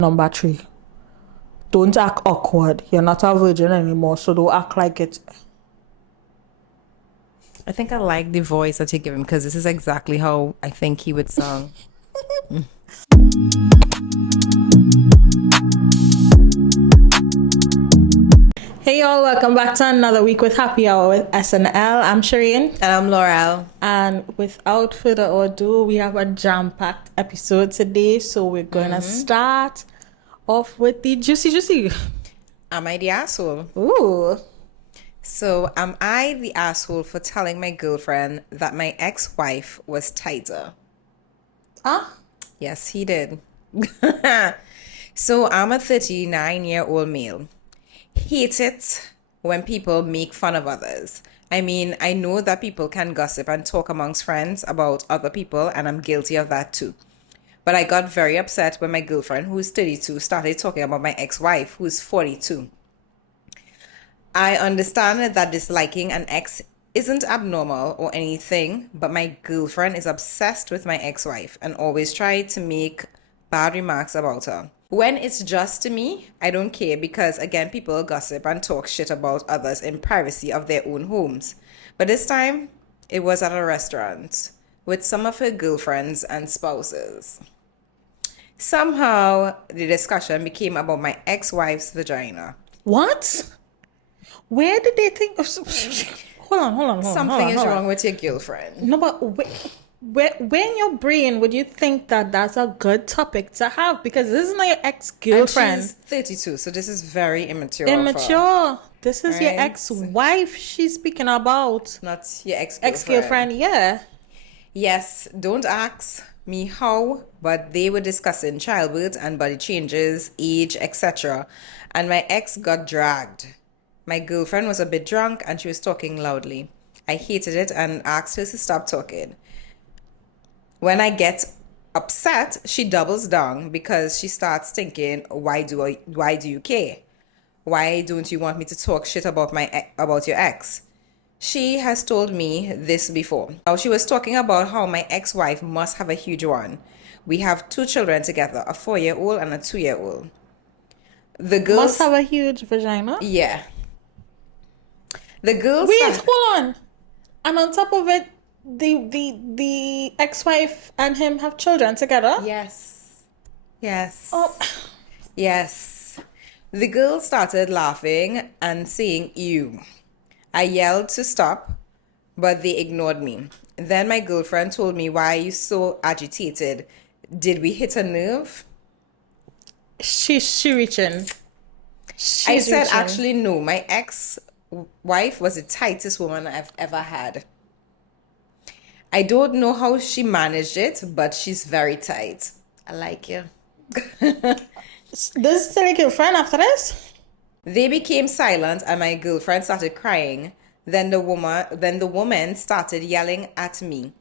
Number three, don't act awkward. You're not a virgin anymore, so don't act like it. I think I like the voice that you give him because this is exactly how I think he would sound. Hey y'all, welcome back to another week with Happy Hour with SnL. I'm Sherain. And I'm Laurel. And without further ado, we have a jam-packed episode today. So we're gonna start off with the juicy. Am I the asshole? Ooh. So, am I the asshole for telling my girlfriend that my ex-wife was tighter? Huh? Yes, he did. So, I'm a 39-year-old male. Hate it when people make fun of others. I mean, I know that people can gossip and talk amongst friends about other people, and I'm guilty of that too. But I got very upset when my girlfriend, who's 32, started talking about my ex-wife, who's 42. I understand that disliking an ex isn't abnormal or anything, but my girlfriend is obsessed with my ex-wife and always tried to make bad remarks about her. When it's just to me, I don't care because, again, people gossip and talk shit about others in privacy of their own homes. But this time, it was at a restaurant with some of her girlfriends and spouses. Somehow, the discussion became about my ex-wife's vagina. What? Where did they think of... Hold on. Something is wrong with your girlfriend. No, but where in your brain would you think that that's a good topic to have? Because this is not your And ex-girlfriend. she's 32, so this is very immature. of her. Immature. This is your Right. ex-wife she's speaking about. Not your ex-girlfriend. Ex-girlfriend, yeah. Yes, don't ask me how, but they were discussing childbirth and body changes, age, etc. And my ex got dragged. My girlfriend was a bit drunk and she was talking loudly. I hated it and asked her to stop talking. When I get upset, she doubles down because she starts thinking, why do you care? Why don't you want me to talk shit about about your ex? She has told me this before. Now she was talking about how my ex-wife must have a huge one. We have 2 children together, a 4-year-old and a 2-year-old. The girls Must have a huge vagina. Yeah. The girls Wait, hold on. And on top of it, the ex-wife and him have children together. Yes. Yes. Oh, Yes. The girl started laughing and saying, ew. I yelled to stop, but they ignored me. Then my girlfriend told me, why are you so agitated? Did we hit a nerve? she reaching. I She's said, reaching. actually, no. My ex-wife was the tightest woman I've ever had. I don't know how she managed it, but she's very tight. I like you. This is still like your friend after this? They became silent and my girlfriend started crying. Then the woman started yelling at me.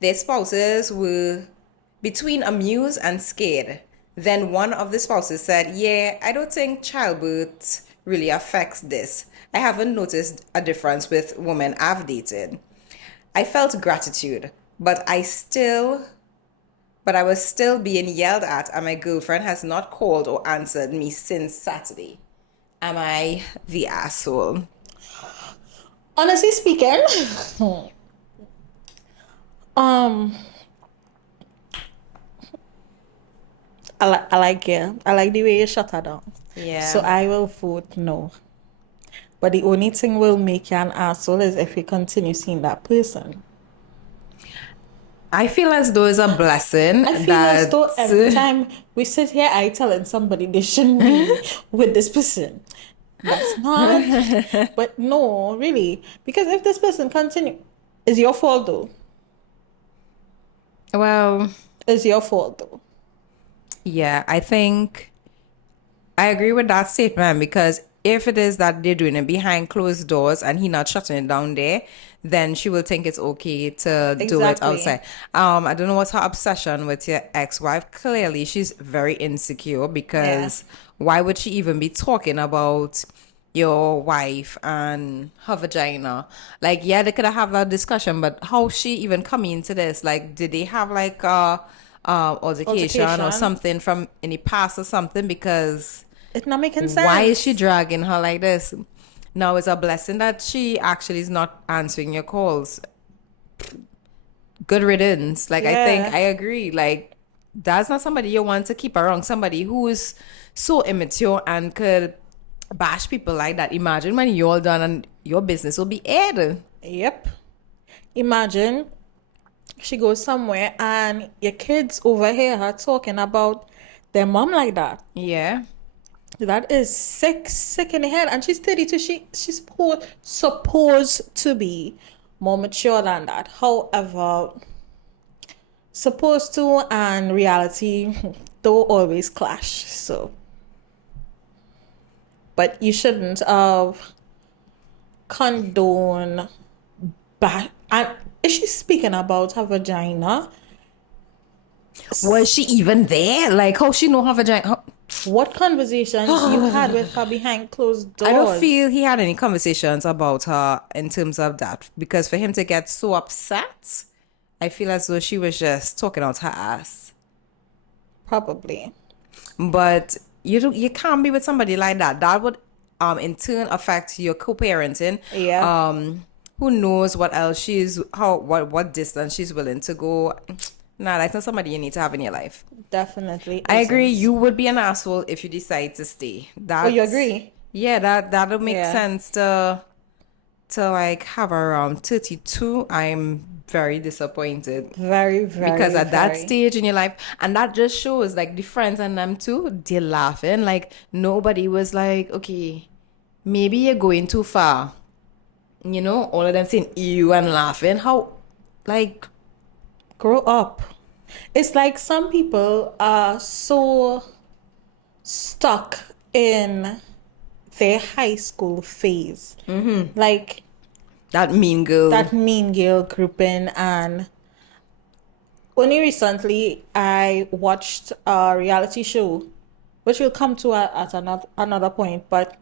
Their spouses were between amused and scared. Then one of the spouses said, yeah, I don't think childbirth really affects this. I haven't noticed a difference with women I've dated. I felt gratitude, but I was still being yelled at and my girlfriend has not called or answered me since Saturday. Am I the asshole? Honestly speaking, I like you. I like the way you shut her down. Yeah. So I will vote no. But the only thing will make you an asshole is if you continue seeing that person. I feel as though it's a blessing I feel that as though every time we sit here, I telling somebody they shouldn't be with this person. That's not. But no, really, because if this person continue, it's your fault though. well, It's your fault though. yeah, I think I agree with that statement because if it is that they're doing it behind closed doors and he not shutting it down there, then she will think it's okay to do it Exactly. outside. I don't know what's her obsession with your ex-wife. Clearly, she's very insecure because why would she even be talking about your wife and her vagina? Like, yeah, they could have that discussion, but how she even come into this? Like, did they have like altercation or Altercation. something from in the past or something, because It's not making sense. why is she dragging her like this? Now it's a blessing that she actually is not answering your calls. Good riddance. Like, I think Yeah. I agree. Like, that's not somebody you want to keep around. Somebody who is so immature and could bash people like that. Imagine when you're all done and your business will be aired. Yep. Imagine she goes somewhere and your kids overhear her talking about their mom like that. Yeah. That is sick in the head. And she's 32. She's supposed to be more mature than that. However, supposed to and reality don't always clash. So, but you shouldn't condone back. And is she speaking about her vagina? Was she even there? Like, how she know her vagina? What conversations you had with her behind closed doors? I don't feel he had any conversations about her in terms of that, because for him to get so upset, I feel as though she was just talking out her ass. Probably. But you can't be with somebody like that. That would in turn affect your co-parenting. Yeah. Who knows what else what distance she's willing to go. Nah, that's not somebody you need to have in your life. Definitely. I agree. You would be an asshole if you decide to stay. Oh, you agree? Yeah, that'll make Yeah. sense to like have her around 32. I'm very disappointed. Very, very. Because at that very. stage in your life, and that just shows like the friends and them too, they're laughing. Like, nobody was like, okay, maybe you're going too far. You know, all of them saying ew and laughing. How, like, Grow up. It's like some people are so stuck in their high school phase. Like that mean girl. that mean girl grouping. And only recently I watched a reality show, which we'll come to at another point, but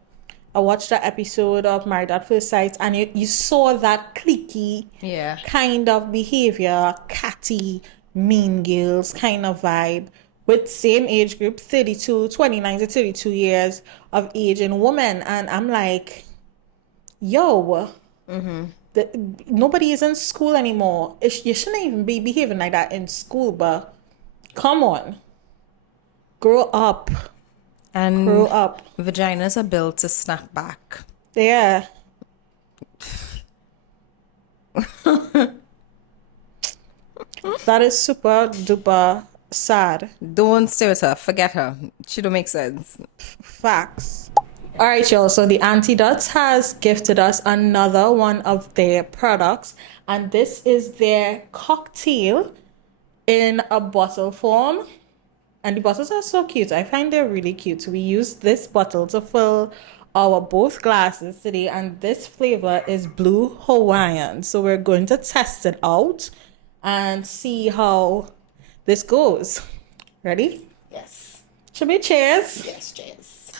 I watched an episode of Married at First Sight, and you saw that cliquey Yeah. kind of behavior, catty, mean girls kind of vibe, with same age group, 29 to 32 years of age in women. And I'm like, yo, nobody is in school anymore. You shouldn't even be behaving like that in school, but come on. Grow up. And Grow up. vaginas are built to snap back. Yeah. That is super duper sad. Don't stay with her. Forget her. She don't make sense. Facts. All right, y'all. So the Antidotes has gifted us another one of their products, and this is their cocktail in a bottle form. And the bottles are so cute. I find they're really cute. We used this bottle to fill our both glasses today, and this flavor is Blue Hawaiian. So we're going to test it out and see how this goes. Ready? Yes. Should we cheers? Yes, cheers.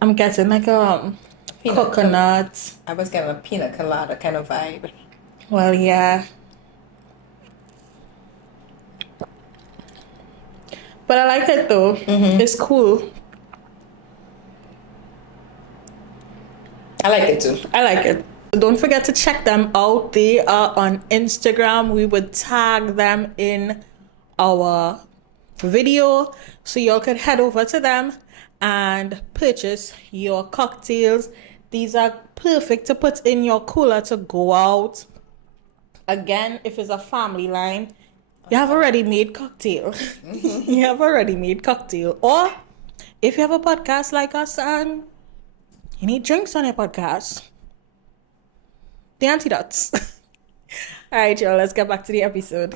I'm getting like a coconut. I was getting a pina colada kind of vibe. Well, yeah. But I like it though. It's cool. I like it too. I like it. Don't forget to check them out. They are on Instagram. We would tag them in our video, so y'all could head over to them and purchase your cocktails. These are perfect to put in your cooler to go out. Again, if it's a family line, you have a ready-made cocktail. You have a ready-made cocktail. Or if you have a podcast like us and you need drinks on your podcast, the Antidotes. All right, y'all, let's get back to the episode.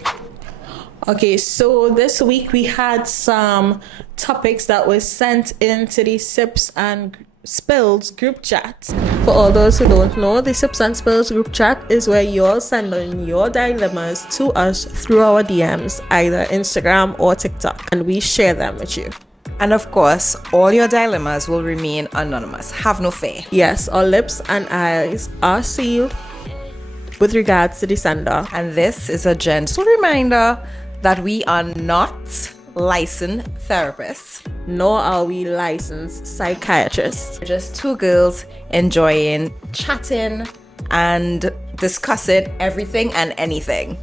Okay, so this week we had some topics that were sent into the Sips and Spills group chat. For all those who don't know, the Sips and Spills group chat is where you'll send in your dilemmas to us through our DMs, either Instagram or TikTok, and we share them with you. And of course, all your dilemmas will remain anonymous. Have no fear. Yes, our lips and eyes are sealed with regards to the sender. And this is a gentle reminder that we are not licensed therapists, Nor are we licensed psychiatrists. we're just two girls enjoying chatting and discussing everything and anything.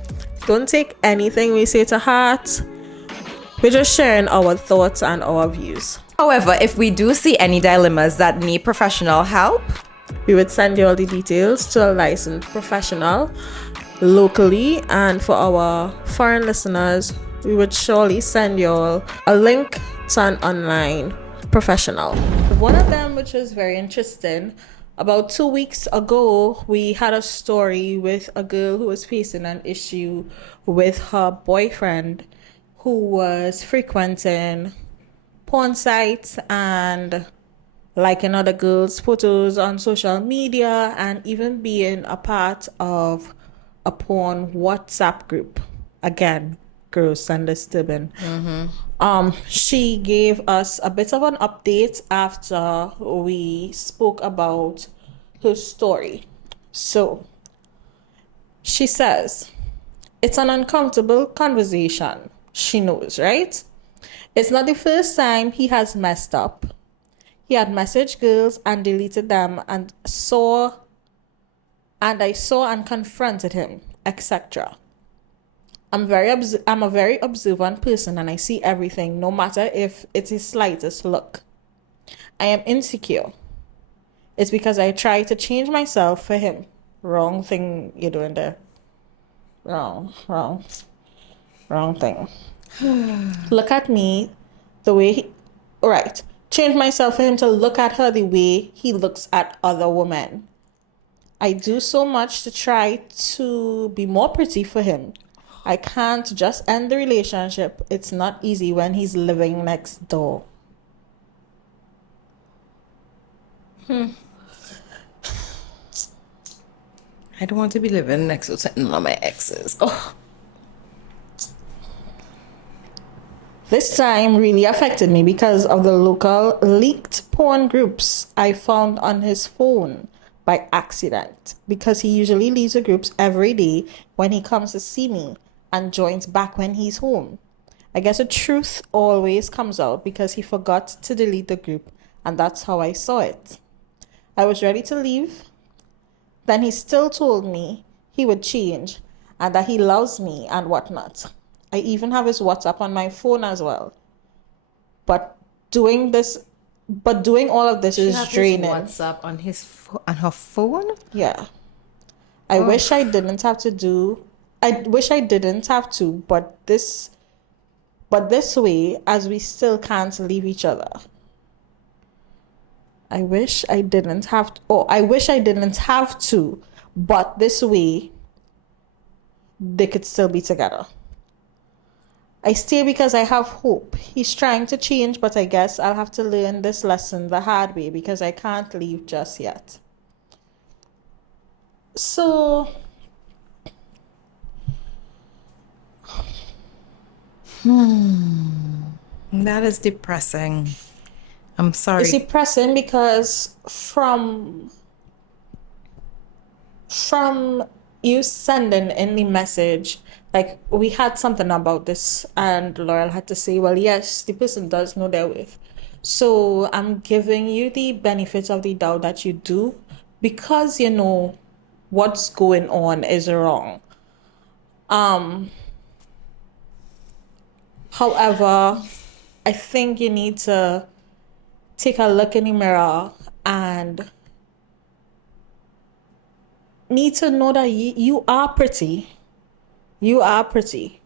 Don't take anything we say to heart. We're just sharing our thoughts and our views. However, if we do see any dilemmas that need professional help, We would send you all the details to a licensed professional locally, and for our foreign listeners, we would surely send you all a link to an online professional. One of them, which was very interesting, about 2 weeks ago, we had a story with a girl who was facing an issue with her boyfriend who was frequenting porn sites and liking other girls' photos on social media and even being a part of a porn WhatsApp group. Again, gross and disturbing. She gave us a bit of an update after we spoke about her story. So, she says, it's an uncomfortable conversation. She knows, right? It's not the first time he has messed up. He had messaged girls and deleted them and I saw and confronted him, etc. I'm a very observant person and I see everything, no matter if it's the slightest look. I am insecure. It's because I try to change myself for him. Wrong thing you're doing there. Wrong thing. Look at me the way he... Right. Change myself for him to look at her the way he looks at other women. I do so much to try to be more pretty for him. I can't just end the relationship. It's not easy when he's living next door. I don't want to be living next to none of my exes. Oh, This time really affected me because of the local leaked porn groups I found on his phone by accident. Because he usually leaves the groups every day when he comes to see me and joins back when he's home. I guess the truth always comes out because he forgot to delete the group, and that's how I saw it. I was ready to leave. Then he still told me he would change and that he loves me and whatnot. I even have his WhatsApp on my phone as well. But doing all of this is draining. WhatsApp on her phone. Yeah. I wish I didn't have to, but this way, as we still can't leave each other. I wish I didn't have to, but this way they could still be together. I stay because I have hope. He's trying to change, but I guess I'll have to learn this lesson the hard way because I can't leave just yet. So, That is depressing. I'm sorry. it's depressing because from you sending in the message, like we had something about this and Laurel had to say, well, yes, the person does know their worth. So I'm giving you the benefit of the doubt that you do because you know what's going on is wrong. However, I think you need to take a look in the mirror and need to know that you are pretty. You are pretty.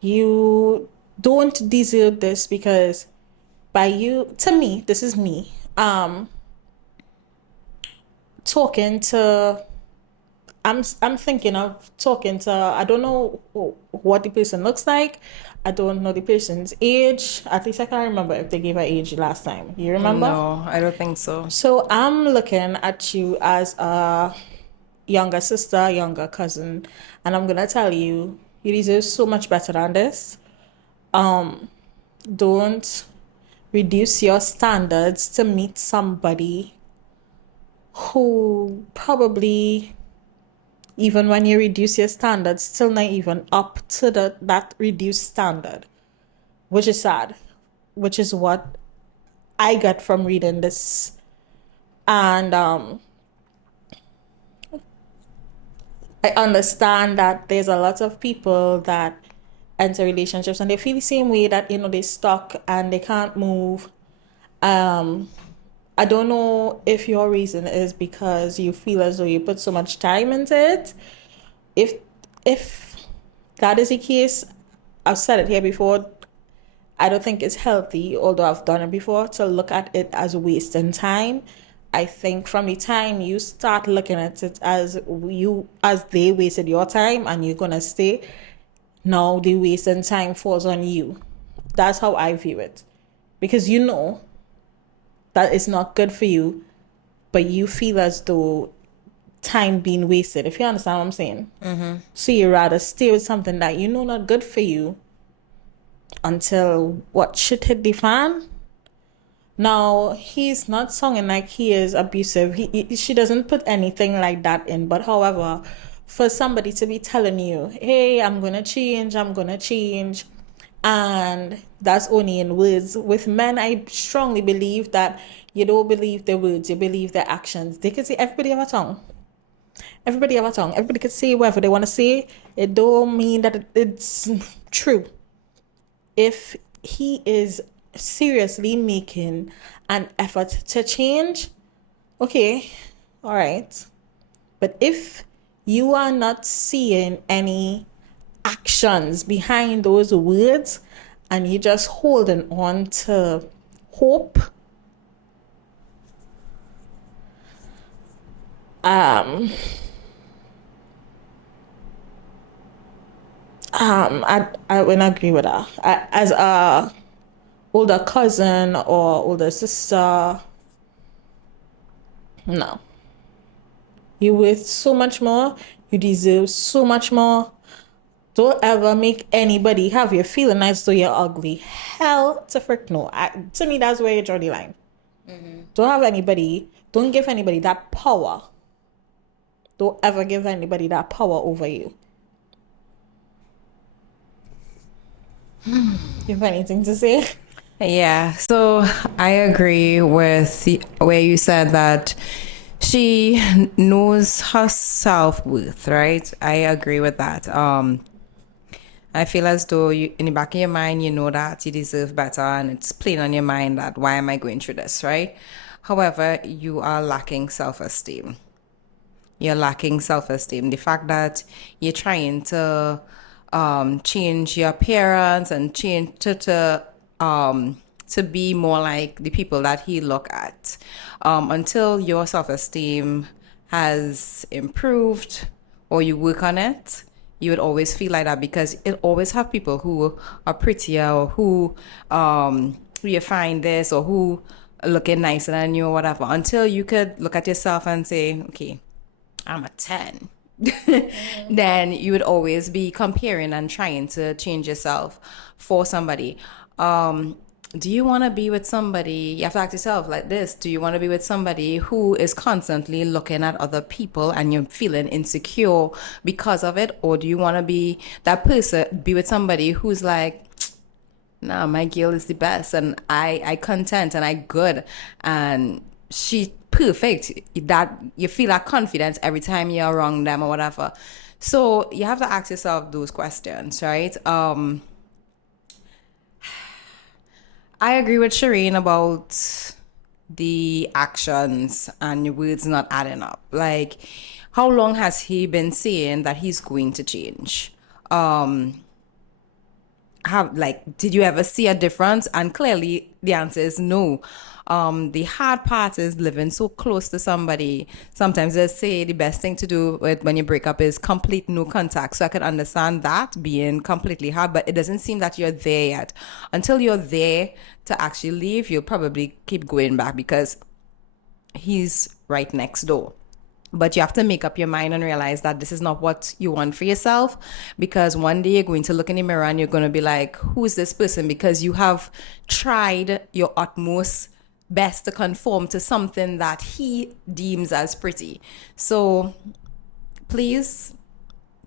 You don't deserve this because to me, this is me, talking to, I'm thinking of talking to, I don't know what the person looks like. I don't know the person's age. At least I can't remember if they gave her age last time. You remember? No, I don't think so. So I'm looking at you as a younger sister, younger cousin, and I'm gonna tell you, you deserve so much better than this. Don't reduce your standards to meet somebody who probably, even when you reduce your standards, still not even up to that reduced standard, which is sad, which is what I got from reading this. And I understand that there's a lot of people that enter relationships and they feel the same way, that they're stuck and they can't move. I don't know if your reason is because you feel as though you put so much time into it. If that is the case, I've said it here before, I don't think it's healthy, although I've done it before, to look at it as wasting time. I think from the time you start looking at it as they wasted your time and you're gonna stay, now the wasting time falls on you. That's how I view it. Because that it's not good for you, but you feel as though time being wasted, if you understand what I'm saying. So you rather stay with something that not good for you until what shit hit the fan. Now, he's not sounding like he is abusive. She doesn't put anything like that in. But however, for somebody to be telling you, hey, I'm gonna change, and that's only in words. With men, I strongly believe that you don't believe their words, you believe their actions. They could say everybody have a tongue. Everybody could say whatever they want to say. It don't mean that it's true. If he is seriously making an effort to change, okay, all right. But if you are not seeing any actions behind those words and you're just holding on to hope, I wouldn't agree with that. As a older cousin or older sister, no. You worth so much more. You deserve so much more. Don't ever make anybody have you feeling as though you're ugly. Hell to frick no. To me, that's where you draw the line. Don't give anybody that power. Don't ever give anybody that power over you. You have anything to say? Yeah, so I agree with where you said that she knows her self-worth, right? I agree with that. I feel as though in the back of your mind, you know that you deserve better, and it's plain on your mind that why am I going through this, right? However, you are lacking self-esteem. You're lacking self-esteem. The fact that you're trying to change your appearance and change to be more like the people that he look at, until your self-esteem has improved or you work on it, you would always feel like that, because it always have people who are prettier or who you find this or who are looking nicer than you or whatever, until you could look at yourself and say, okay, I'm a 10. Then you would always be comparing and trying to change yourself for somebody. Do you want to be with somebody? You have to ask yourself like this: do you want to be with somebody who is constantly looking at other people and you're feeling insecure because of it? Or do you want to be that person, be with somebody who's like, nah, my girl is the best and I content and I good and she perfect, that you feel that confidence every time you're around them or whatever. So you have to ask yourself those questions, right? I agree with Sherain about the actions and your words not adding up. Like, how long has he been saying that he's going to change? Did you ever see a difference? And clearly the answer is no. The hard part is living so close to somebody. Sometimes they say the best thing to do when you break up is complete no contact. So I can understand that being completely hard, but it doesn't seem that you're there yet. Until you're there to actually leave, you'll probably keep going back because he's right next door. But you have to make up your mind and realize that this is not what you want for yourself, because one day you're going to look in the mirror and you're going to be like, who is this person? Because you have tried your utmost best to conform to something that he deems as pretty. So please,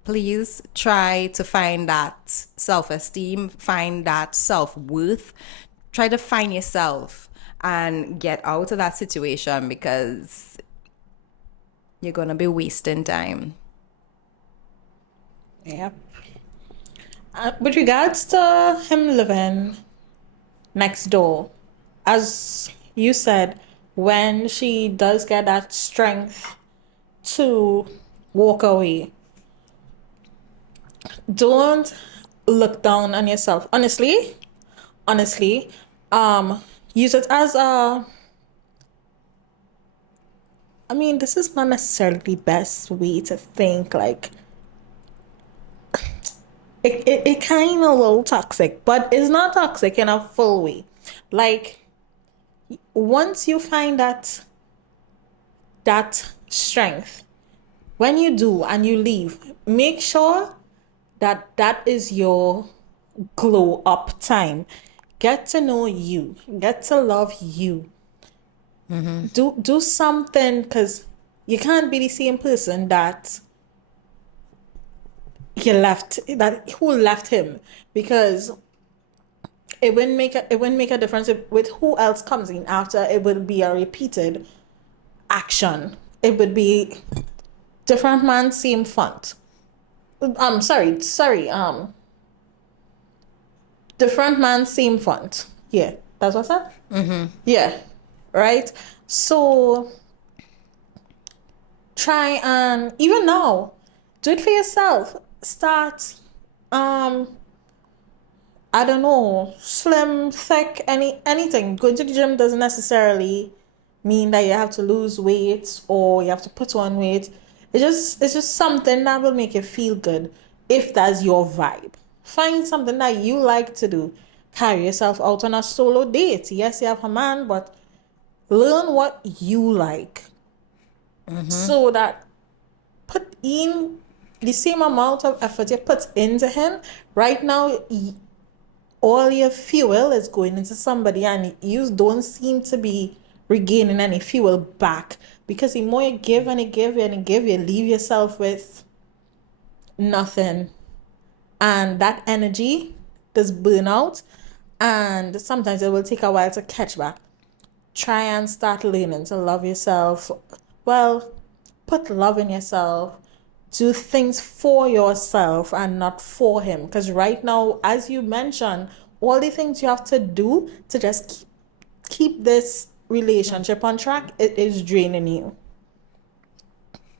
please try to find that self-esteem, find that self-worth. Try to find yourself and get out of that situation, because you're going to be wasting time. Yeah. With regards to him living next door, as you said, when she does get that strength to walk away, don't look down on yourself. Honestly, use it as a, I mean, this is not necessarily the best way to think. Like, it kind of a little toxic, but it's not toxic in a full way. Like, once you find that strength, when you do and you leave, make sure that that is your glow up time. Get to know you. Get to love you. Do something, because you can't be the same person that who left him, because it wouldn't make a difference with who else comes in after. It would be a repeated action. It would be different man, same font. Sorry. Different man, same font. Yeah, that's what's that. Yeah, right. So try and even now, do it for yourself. Start, I don't know, slim, thick, anything. Going to the gym doesn't necessarily mean that you have to lose weight or you have to put on weight. It's just something that will make you feel good if that's your vibe. Find something that you like to do. Carry yourself out on a solo date. Yes, you have a man, but learn what you like. So that put in the same amount of effort you put into him. Right now, all your fuel is going into somebody, and you don't seem to be regaining any fuel back, because the more you give and you give and you give, you leave yourself with nothing, and that energy does burn out, and sometimes it will take a while to catch back. Try and start learning to love yourself. Well, put love in yourself. Do things for yourself and not for him. Because right now, as you mentioned, all the things you have to do to just keep this relationship on track, it is draining you.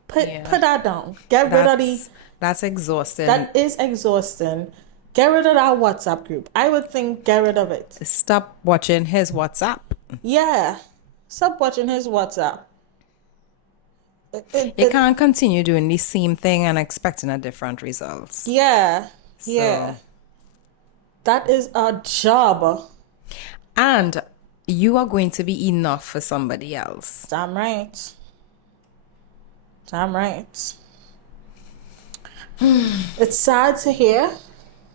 Put that down. Get rid of the... That's exhausting. That is exhausting. Get rid of that WhatsApp group. I would think get rid of it. Stop watching his WhatsApp. Yeah. Stop watching his WhatsApp. You can't continue doing the same thing and expecting a different results. Yeah. Yeah. That is a job. And you are going to be enough for somebody else. Damn right. Damn right. It's sad to hear.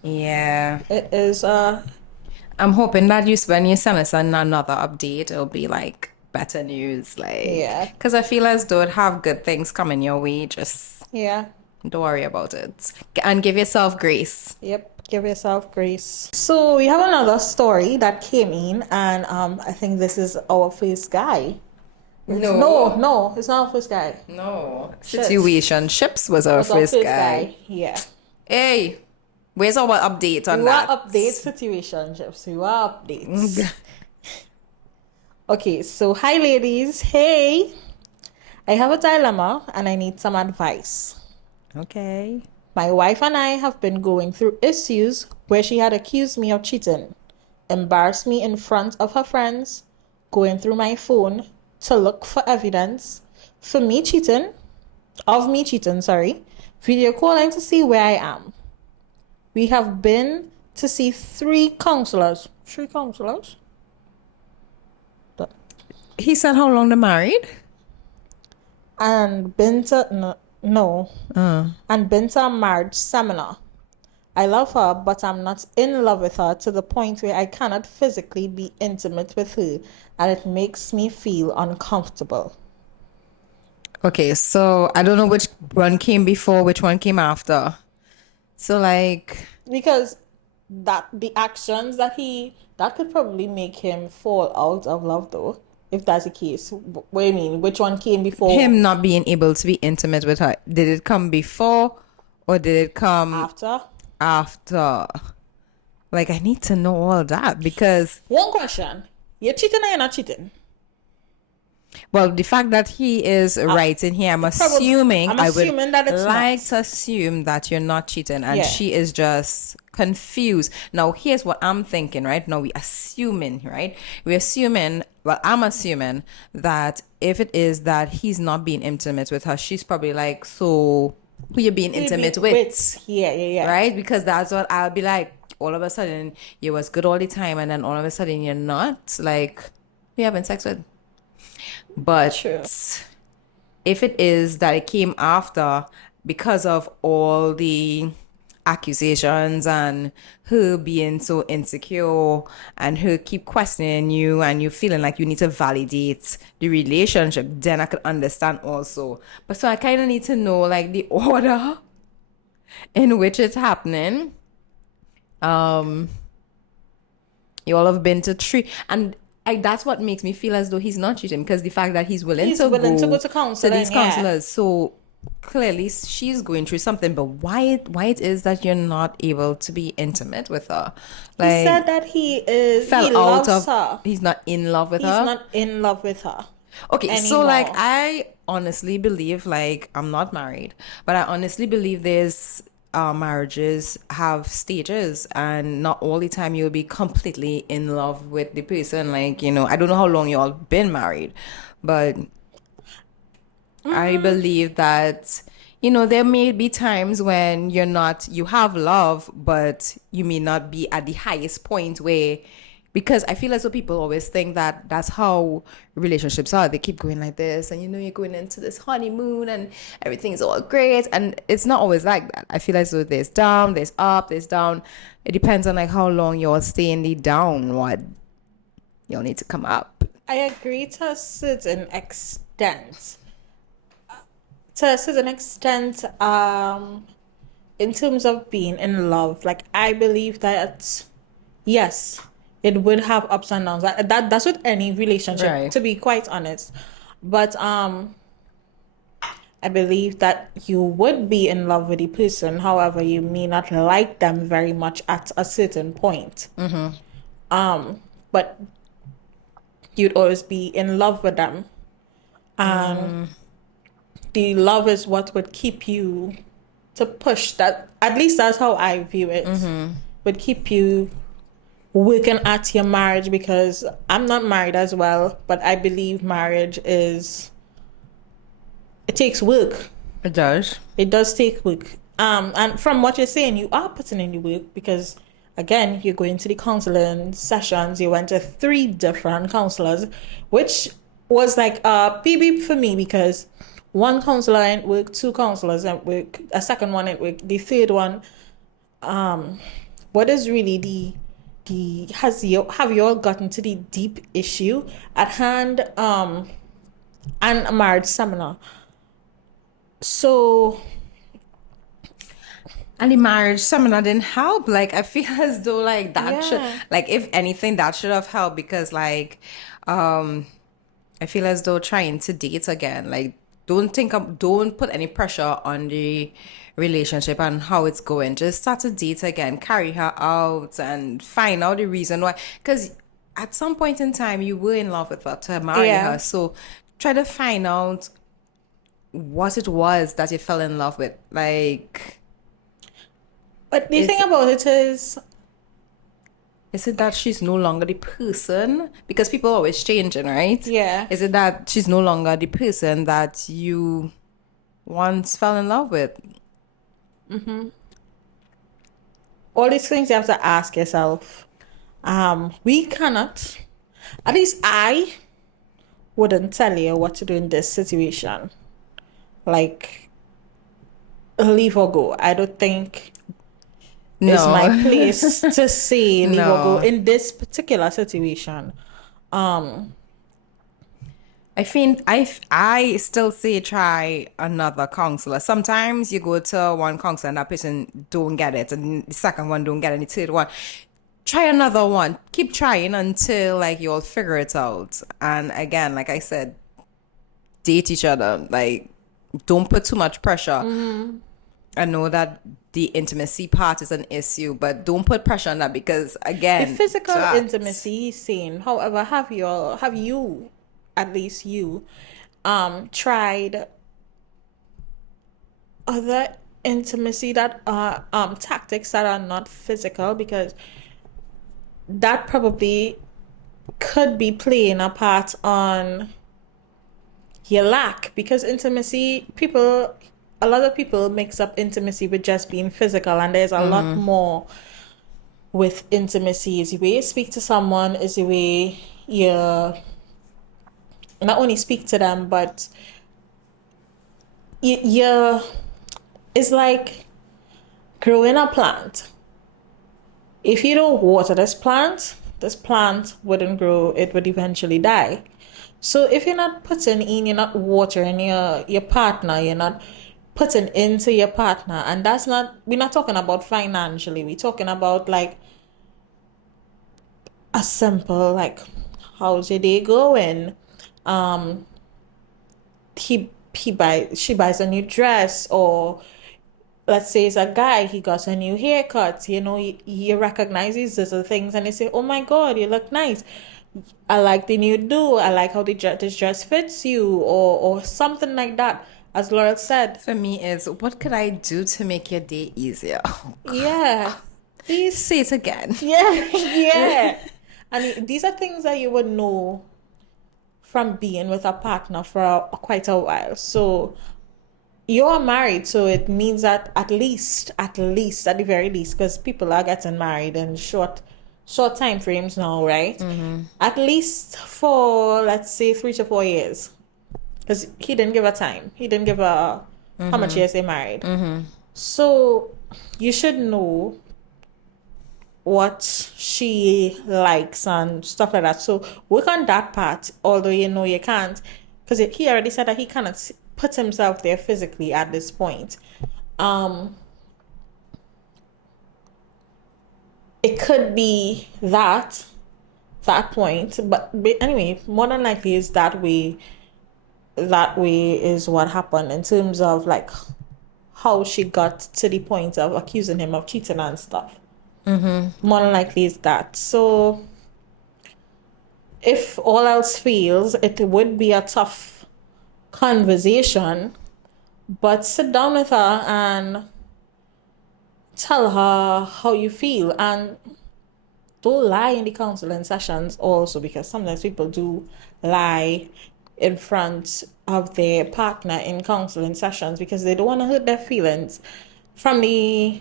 Yeah. It is. I'm hoping that when you send us another update, it'll be like better news. Like, Yeah. Because I feel as though it have good things coming your way. Just Yeah. don't worry about it. And give yourself grace. Yep. Give yourself grace. So we have another story that came in, and I think this is our first guy. No, it's not our first guy. No. Shit. Situationships was our first guy. Yeah. Hey, where's our update on We that? will update situationships. We will update. Okay, so hi ladies. Hey. I have a dilemma and I need some advice. Okay. My wife and I have been going through issues where she had accused me of cheating, embarrassed me in front of her friends, going through my phone to look for evidence of me cheating, video calling to see where I am. We have been to see 3 counselors. 3 counselors? He said how long they married? and been to no, and been to a marriage seminar. I love her, but I'm not in love with her to the point where I cannot physically be intimate with her, and it makes me feel uncomfortable. Okay, so I don't know which one came before, which one came after. So like, Because that the actions that could probably make him fall out of love though, if that's the case. What do you mean? Which one came before, him not being able to be intimate with her, did it come before or did it come after? after? Like, I need to know all that because, One question. You're cheating or you're not cheating? well, the fact that he is writing here, I'm assuming, I'm I would assuming that it's like not. to assume that you're not cheating and Yeah. she is just confused. Now, here's what I'm thinking, right? Now, we're assuming, right? We're assuming, well, I'm assuming that if it is that he's not being intimate with her, she's probably like, so who you being intimate with? Yeah, yeah, yeah. Right? Because that's what I'll be like. All of a sudden, you was good all the time, and then all of a sudden, you're not. Like, who you having sex with? But True. if it is that it came after because of all the accusations and her being so insecure and her keep questioning you and you feeling like you need to validate the relationship, then I could understand also. But so I kind of need to know like the order in which it's happening. You all have been to three, and that's what makes me feel as though he's not cheating because the fact that he's willing, He's to, willing go to go to to counseling, these yeah. counselors. So clearly she's going through something. But why it is that you're not able to be intimate with her? He Like said that he fell out loves of her. he's not in love with He's her. not in love with her Okay, so anymore. like I honestly believe, like I'm not married, but I honestly believe there's marriages have stages and not all the time you'll be completely in love with the person. Like, I don't know how long you all been married, but I believe that, there may be times when you have love, but you may not be at the highest point where, because I feel as though people always think that that's how relationships are. They keep going like this, and you're going into this honeymoon and everything's all great. And it's not always like that. I feel as though there's down, there's up, there's down. It depends on like how long you'll stay in the down, what you'll need to come up. I agree to a certain extent. To a certain extent, in terms of being in love, like I believe that yes, it would have ups and downs. That's with any relationship, Right. to be quite honest. But I believe that you would be in love with the person, however, you may not like them very much at a certain point. But you'd always be in love with them. And the love is what would keep you to push that. At least that's how I view it. Would keep you working at your marriage, because I'm not married as well, but I believe marriage it takes work. It does. It does take work. And from what you're saying, you are putting in the work because, again, you're going to the counseling sessions. You went to 3 different counselors, which was like a PB for me because one counselor ain't work, 2 counselors ain't work, a second one ain't work, the third one. What is really have you all gotten to the deep issue at hand? And a marriage seminar. So. And the marriage seminar didn't help. Like, I feel as though, like, that should, Yeah. like, if anything, that should have helped because, like, I feel as though trying to date again, like, don't put any pressure on the relationship and how it's going. Just start to date again, carry her out and find out the reason why. Because at some point in time, you were in love with her to marry Yeah. her. So try to find out what it was that you fell in love with. Like, But the thing about it is it that she's no longer the person? Because people are always changing, right? Yeah. Is it that she's no longer the person that you once fell in love with? all these things you have to ask yourself. We cannot, at least I wouldn't tell you what to do in this situation. like leave or go. I don't think it's my No. place to say leave or go No. in this particular situation. I still say try another counselor. Sometimes you go to one counselor and that person don't get it, and the second one don't get it, and the third one. Try another one. Keep trying until like you'll figure it out. And again, like I said, date each other. Like, don't put too much pressure. I know that the intimacy part is an issue, but don't put pressure on that because The again, physical that intimacy is same. However, have you, at least you, tried other intimacy that are tactics that are not physical, because that probably could be playing a part on your lack, because intimacy, a lot of people mix up intimacy with just being physical, and there's a lot more with intimacy. Is the way you speak to someone, is the way you not only speak to them, but you it's like growing a plant. If you don't water this plant wouldn't grow, it would eventually die. So if you're not watering your partner, you're not putting into your partner, and we're not talking about financially, we're talking about like a simple like, how's your day going? Um, she buys a new dress, or let's say it's a guy, he got a new haircut, you recognize these little things and they say, oh my God, you look nice. I like the new do. I like how this dress fits you, or something like that. As Laurel said, for me is what could I do to make your day easier? yeah, these, Say it again. yeah, yeah. And these are things that you would know from being with a partner for quite a while. So you're married, so it means that at least, at the very least, because people are getting married in short time frames now, right? At least for, let's say, 3 to 4 years, because he didn't give a time. He didn't give a how much years they married. So you should know what she likes and stuff like that. So work on that part, although you can't, because he already said that he cannot put himself there physically at this point. It could be that point, but anyway, more than likely is that way. That way is what happened in terms of like how she got to the point of accusing him of cheating and stuff. More than likely is that. So if all else fails, it would be a tough conversation, but sit down with her and tell her how you feel, and don't lie in the counseling sessions also, because sometimes people do lie in front of their partner in counseling sessions because they don't want to hurt their feelings. From the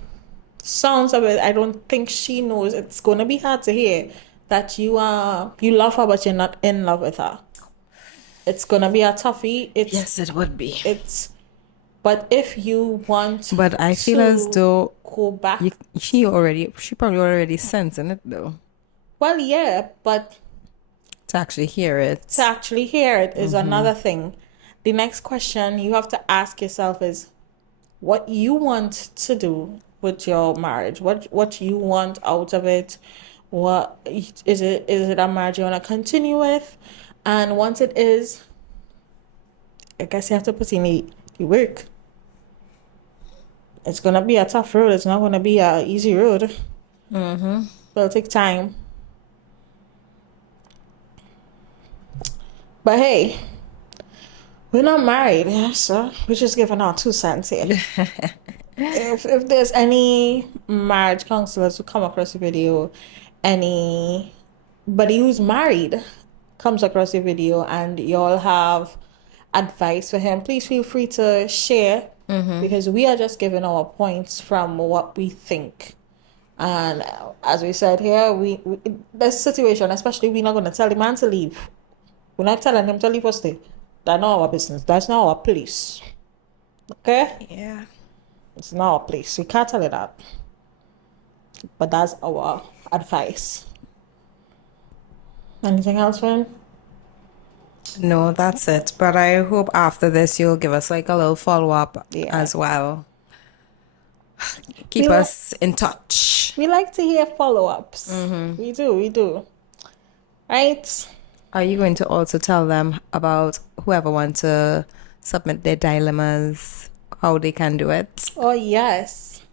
sounds of it, I don't think she knows. It's going to be hard to hear that you love her but you're not in love with her. It's going to be a toughie. Yes, it would be. But if you want, But I feel as though go back, she probably already sensing it though. well, yeah, but To actually hear it. to actually hear it is another thing. The next question you have to ask yourself is what you want to do with your marriage. What you want out of it. What is it? Is it a marriage you want to continue with? And once it is, I guess you have to put in the work. It's gonna be a tough road. It's not gonna be a easy road. It'll take time. But hey, we're not married, so we're just giving our 2 cents here. If there's any marriage counselors who come across the video, anybody who's married comes across the video and y'all have advice for him, please feel free to share, because we are just giving our points from what we think. And as we said here, we this situation, especially, we're not going to tell the man to leave. We're not telling him to leave us there. That's not our business. That's not our place. Okay? Yeah. It's not our place. We can't tell you that. But that's our advice. Anything else, friend? No, that's it. But I hope after this you'll give us like a little follow up Yeah. as well. We, Keep li- us in touch. we like to hear follow-ups. We do. Right? Are you going to also tell them about whoever wants to submit their dilemmas, how they can do it? Oh, yes.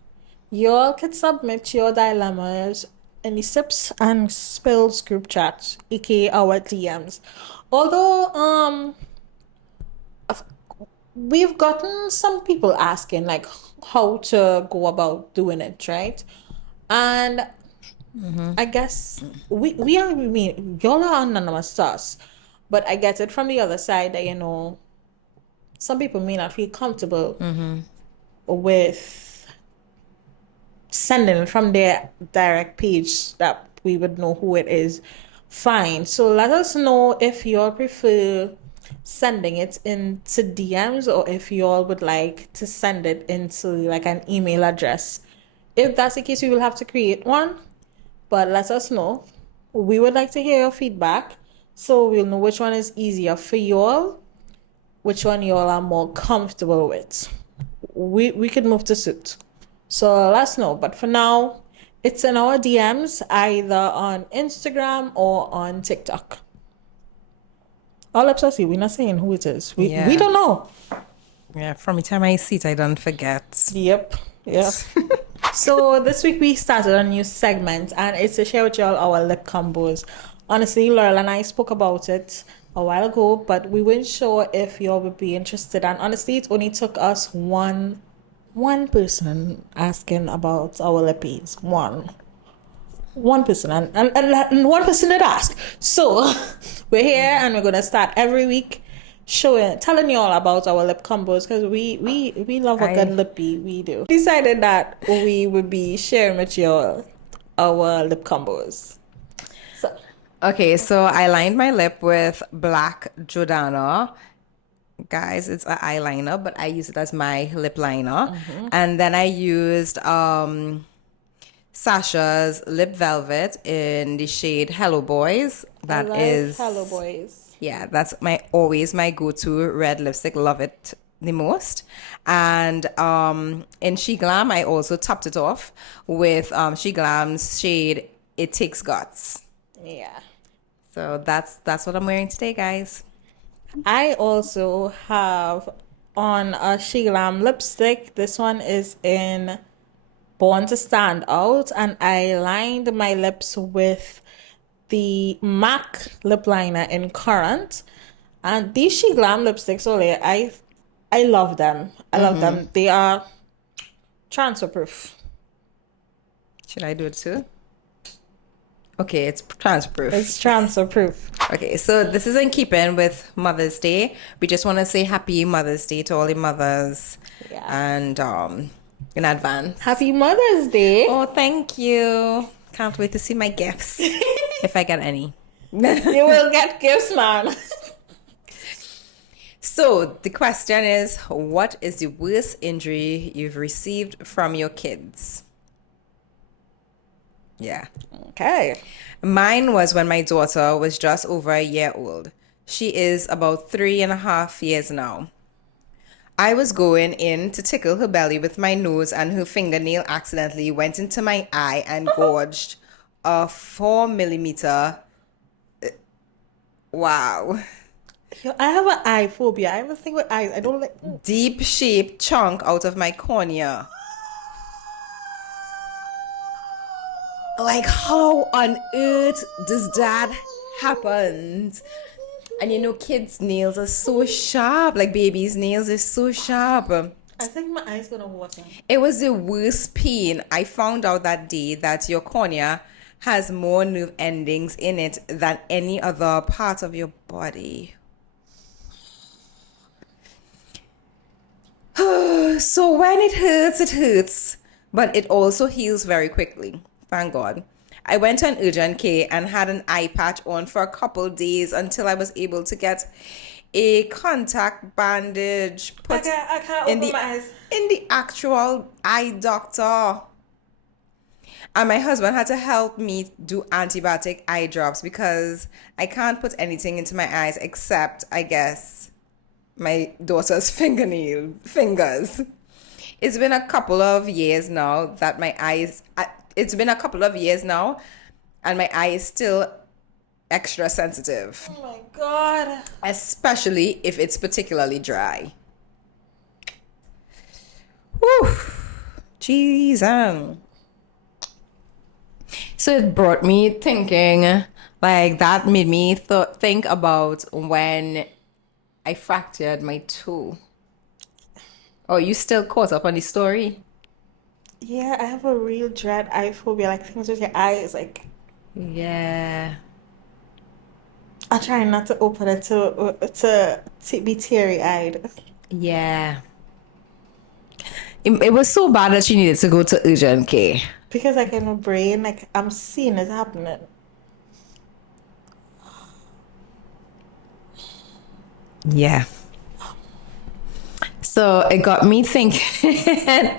Y'all can submit your dilemmas in the Sips and Spills group chat, aka our DMs. Although, we've gotten some people asking like how to go about doing it, right? And I guess I mean y'all are anonymous to us, but I get it from the other side that some people may not feel comfortable with sending it from their direct page that we would know who it is. Fine. So let us know if y'all prefer sending it into DMs or if y'all would like to send it into like an email address. If that's the case, we will have to create one. But let us know. We would like to hear your feedback so we'll know which one is easier for y'all, which one y'all are more comfortable with. We could move to suit. So let us know. But for now, it's in our DMs either on Instagram or on TikTok. All upsessy, we're not saying who it is. We Yeah. don't know. Yeah, from the time I see it, I don't forget. Yep. So this week we started a new segment and it's to share with y'all our lip combos. Honestly, Laurel and I spoke about it a while ago, but we weren't sure if y'all would be interested. And honestly, it only took us one person asking about our lippies. One person and one person did ask. So we're here and we're gonna start every week telling you all about our lip combos because we love a good lippy. We do. Decided that we would be sharing with you all our lip combos. So Okay, so I lined my lip with black Jordana. Guys, it's an eyeliner, but I use it as my lip liner. And then I used Sasha's Lip Velvet in the shade Hello Boys. I love Hello Boys. Yeah, that's always my go-to red lipstick. Love it the most. And in She Glam, I also topped it off with She Glam's shade It Takes Guts. Yeah. So that's what I'm wearing today, guys. I also have on a She Glam lipstick. This one is in Born to Stand Out, and I lined my lips with the MAC lip liner in Currant. And these She Glam lipsticks, I love them. I love them. They are transfer proof. Should I do it too? Okay, it's transfer proof. It's transfer proof. Okay, so this is in keeping with Mother's Day. We just want to say Happy Mother's Day to all the mothers. Yeah. And in advance. Happy Mother's Day. Oh, thank you. Can't wait to see my gifts. If I get any. You will get gifts, man. So the question is, what is the worst injury you've received from your kids? Yeah. Okay. Mine was when my daughter was just over a year old. She is about 3.5 years now. I was going in to tickle her belly with my nose and her fingernail accidentally went into my eye and gorged a 4 millimeter. Wow. Yo, I have an eye phobia. I have a thing with eyes. I don't like. Deep shaped chunk out of my cornea. Like, how on earth does that happen? And you know, kids' nails are so sharp. Like, babies' nails are so sharp. I think my eye's gonna water. It was the worst pain. I found out that day that your cornea has more nerve endings in it than any other part of your body. So when it hurts, but it also heals very quickly. Thank God. I went to an urgent care and had an eye patch on for a couple days until I was able to get a contact bandage put I can't in open the my eyes. in the actual eye doctor. And my husband had to help me do antibiotic eye drops because I can't put anything into my eyes except, I guess, my daughter's fingers. It's been a couple of years now that my eyes, it's been a couple of years now, and my eye is still extra sensitive, Oh my God. especially if it's particularly dry. Whew. Jesus. So it brought me thinking, like that made me think about when I fractured my toe. Oh, you still caught up on the story? Yeah, I have a real dread eye phobia, like things with your eyes. Like, Yeah. I try not to open it to be teary eyed. Yeah. It was so bad that she needed to go to urgent care. Because like in my brain, like I'm seeing it happening. Yeah. So it got me thinking,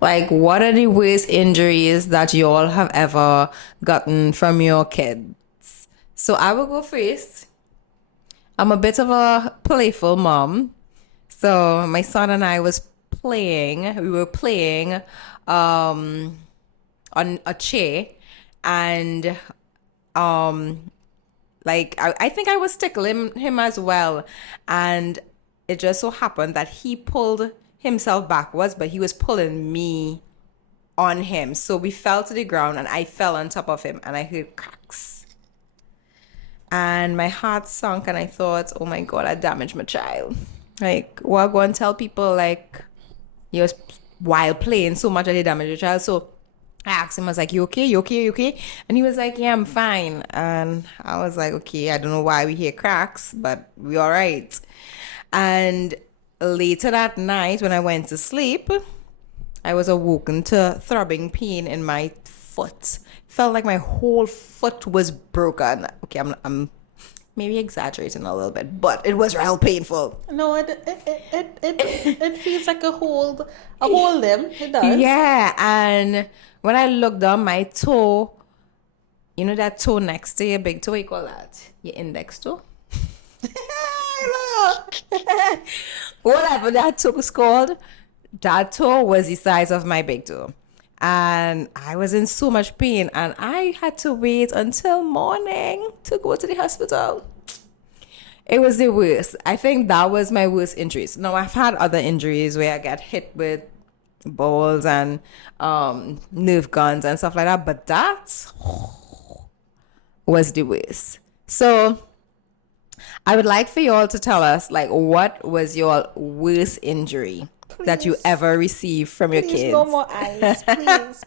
like, what are the worst injuries that you all have ever gotten from your kids? So I will go first. I'm a bit of a playful mom. So my son and I we were playing on a chair, and like I think I was tickling him as well, and it just so happened that he pulled himself backwards, but he was pulling me on him. So we fell to the ground, and I fell on top of him, and I heard cracks. And my heart sunk, and I thought, oh my God, I damaged my child. Like, well, go and tell people, like, you're while playing so much that they damaged your child. So I asked him, I was like, you okay? You okay? You okay? And he was like, yeah, I'm fine. And I was like, okay, I don't know why we hear cracks, but we all right. And later that night, when I went to sleep, I was awoken to throbbing pain in my foot. Felt like my whole foot was broken. Okay, I'm maybe exaggerating a little bit, but it was real painful. No, it feels like a hold them. It does. Yeah, and when I looked down, my toe, you know that toe next to your big toe, what you call that? Your index toe? Whatever that toe was called, that toe was the size of my big toe. And I was in so much pain, and I had to wait until morning to go to the hospital. It was the worst. I think that was my worst injuries. Now, I've had other injuries where I got hit with balls and nerve guns and stuff like that, but that was the worst. So I would like for you all to tell us, like, what was your worst injury that you ever received from your kids? No more eyes.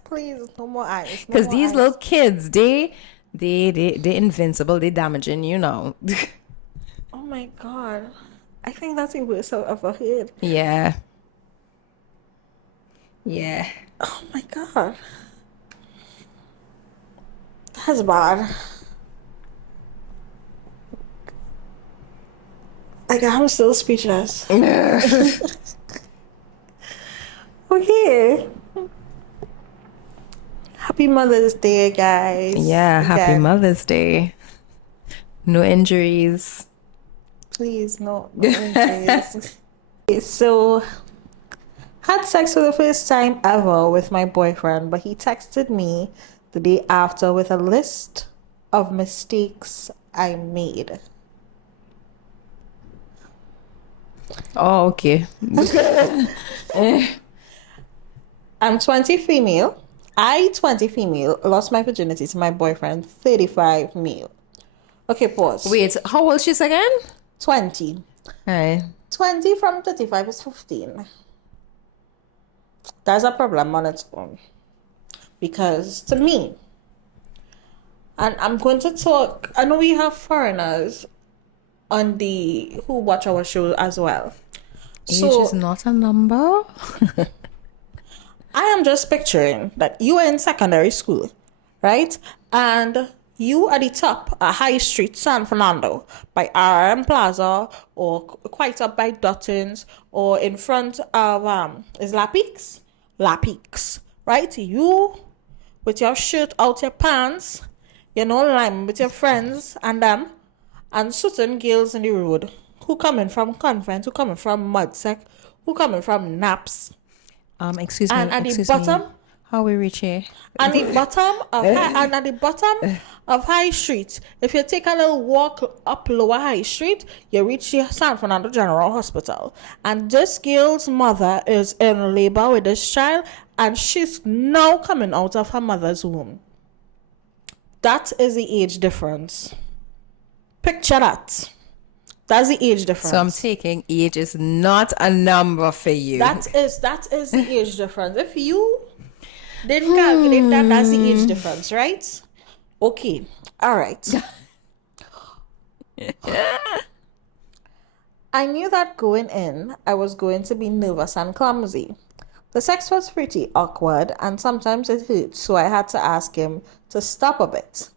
Please, no more eyes. Because these little kids, they invincible. They damaging, you know. Oh my God. I think that's the worst I've ever heard. Yeah. Yeah. Oh my God. That's bad. Like, I'm still speechless. Okay. Happy Mother's Day, guys. Yeah, happy Again. Mother's Day. No injuries. Please, no injuries. Okay, so, had sex for the first time ever with my boyfriend, but he texted me the day after with a list of mistakes I made. Oh, okay. I'm 20 female. I, 20 female, lost my virginity to my boyfriend, 35 male. Okay, pause. Wait, how old she's again? 20. Alright. 20 from 35 is 15. That's a problem on its own. Because to me, and I'm going to talk, I know we have foreigners on who watch our show as well. Age is not a number. I am just picturing that you are in secondary school, right? And You at the top at High Street, San Fernando, by RM Plaza, or quite up by Dutton's, or in front of is La Peaks? La Peaks, right? You with your shirt out your pants, you know, lime with your friends and them, and certain girls in the road who coming from convent, who coming from Mudsec, who coming from Naps, Excuse and me, at the excuse me. bottom How we reach here? and at the bottom of High Street, if you take a little walk up Lower High Street, you reach the San Fernando General Hospital. And this girl's mother is in labor with this child, and she's now coming out of her mother's womb. That is the age difference. Picture that. That's the age difference. So I'm taking age is not a number for you. That is the age difference. If you didn't calculate that, that's the age difference, right? Okay. All right. I knew that going in, I was going to be nervous and clumsy. The sex was pretty awkward and sometimes it hurt, so I had to ask him to stop a bit.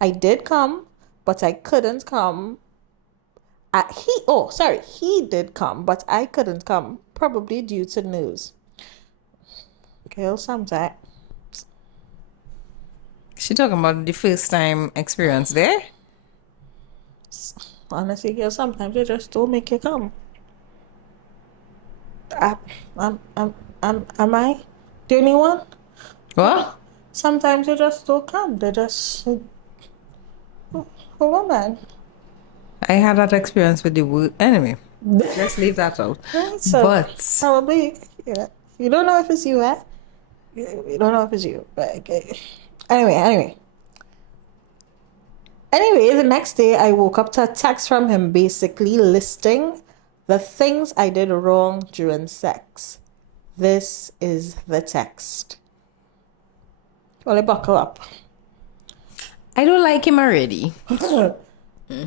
I did come, but I couldn't come. He did come, but I couldn't come, probably due to news. Girl, sometimes. She talking about the first time experience there? Honestly, girl, sometimes they just don't make you come. Am I the only one? What? Sometimes they just don't come. They just a woman. I had that experience with the word. Anyway, let's leave that out. So But probably, you don't know if it's you, eh? You don't know if it's you, but okay. Anyway, the next day I woke up to a text from him basically listing the things I did wrong during sex. This is the text. Well, buckle up. I don't like him already.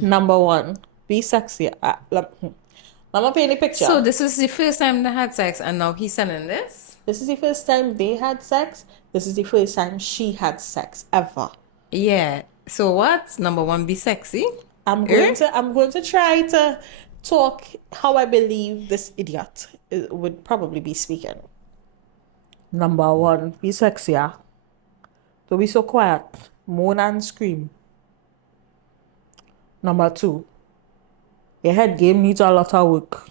Number 1, be sexy. Let me paint the picture. So this is the first time they had sex and now he's sending this? This is the first time they had sex. This is the first time she had sex ever. Yeah. So what? Number 1, be sexy. I'm going to try to talk how I believe this idiot would probably be speaking. Number 1, be sexy. Don't be so quiet. Moan and scream. Number 2, your head game needs a lot of work.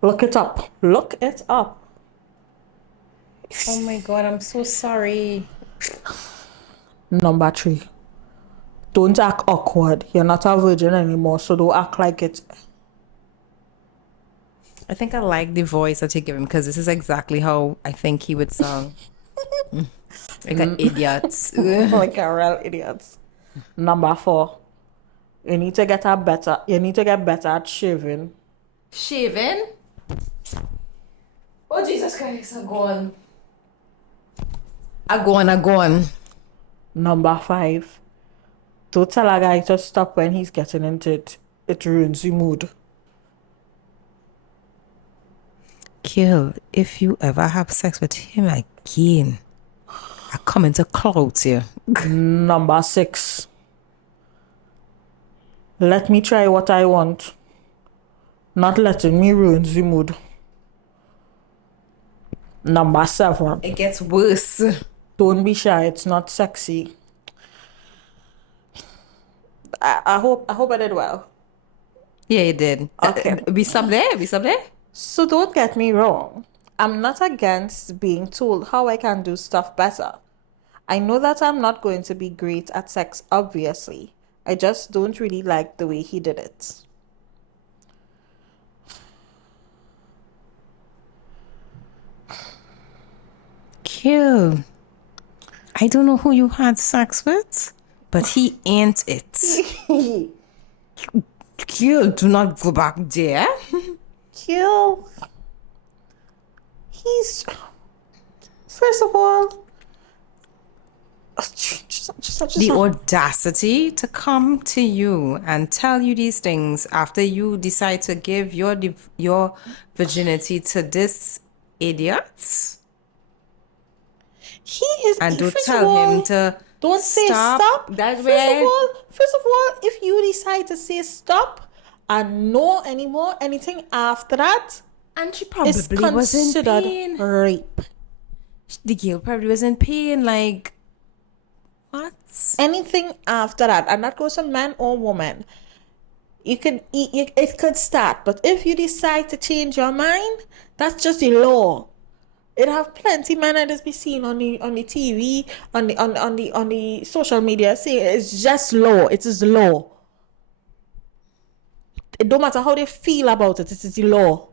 Look it up. Look it up. Oh my God, I'm so sorry. Number 3, don't act awkward. You're not a virgin anymore, so don't act like it. I think I like the voice that you give him because this is exactly how I think he would sound. Like an idiot. Like a real idiot. Number 4, you need to get better at shaving. Shaving? Oh, Jesus Christ, I'm gone. I'm gone. Number 5, don't tell a guy to stop when he's getting into it. It ruins the mood. Kill, if you ever have sex with him again, I come into clouds here. Number 6, let me try what I want. Not letting me ruin the mood. Number 7, It gets worse. don't be shy. It's not sexy. I hope I did well. Yeah, you did. Okay. We stop there? So don't get me wrong. I'm not against being told how I can do stuff better. I know that I'm not going to be great at sex, obviously. I just don't really like the way he did it. Kill. I don't know who you had sex with, but he ain't it. Kill, do not go back there. Kill. He's... First of all... The audacity to come to you and tell you these things after you decide to give your virginity to this idiot. He and don't first of tell him all, to don't say stop. That's First where of all, if you decide to say stop and no anymore, anything after that and she is probably was in considered pain. rape. The girl probably was in pain. Like, what? Anything after that, and that goes for man or woman. It could start, but if you decide to change your mind, that's just the law. It have plenty men that just be seen on the TV, on the social media saying it's just law. It is law. It don't matter how they feel about it. It is the law.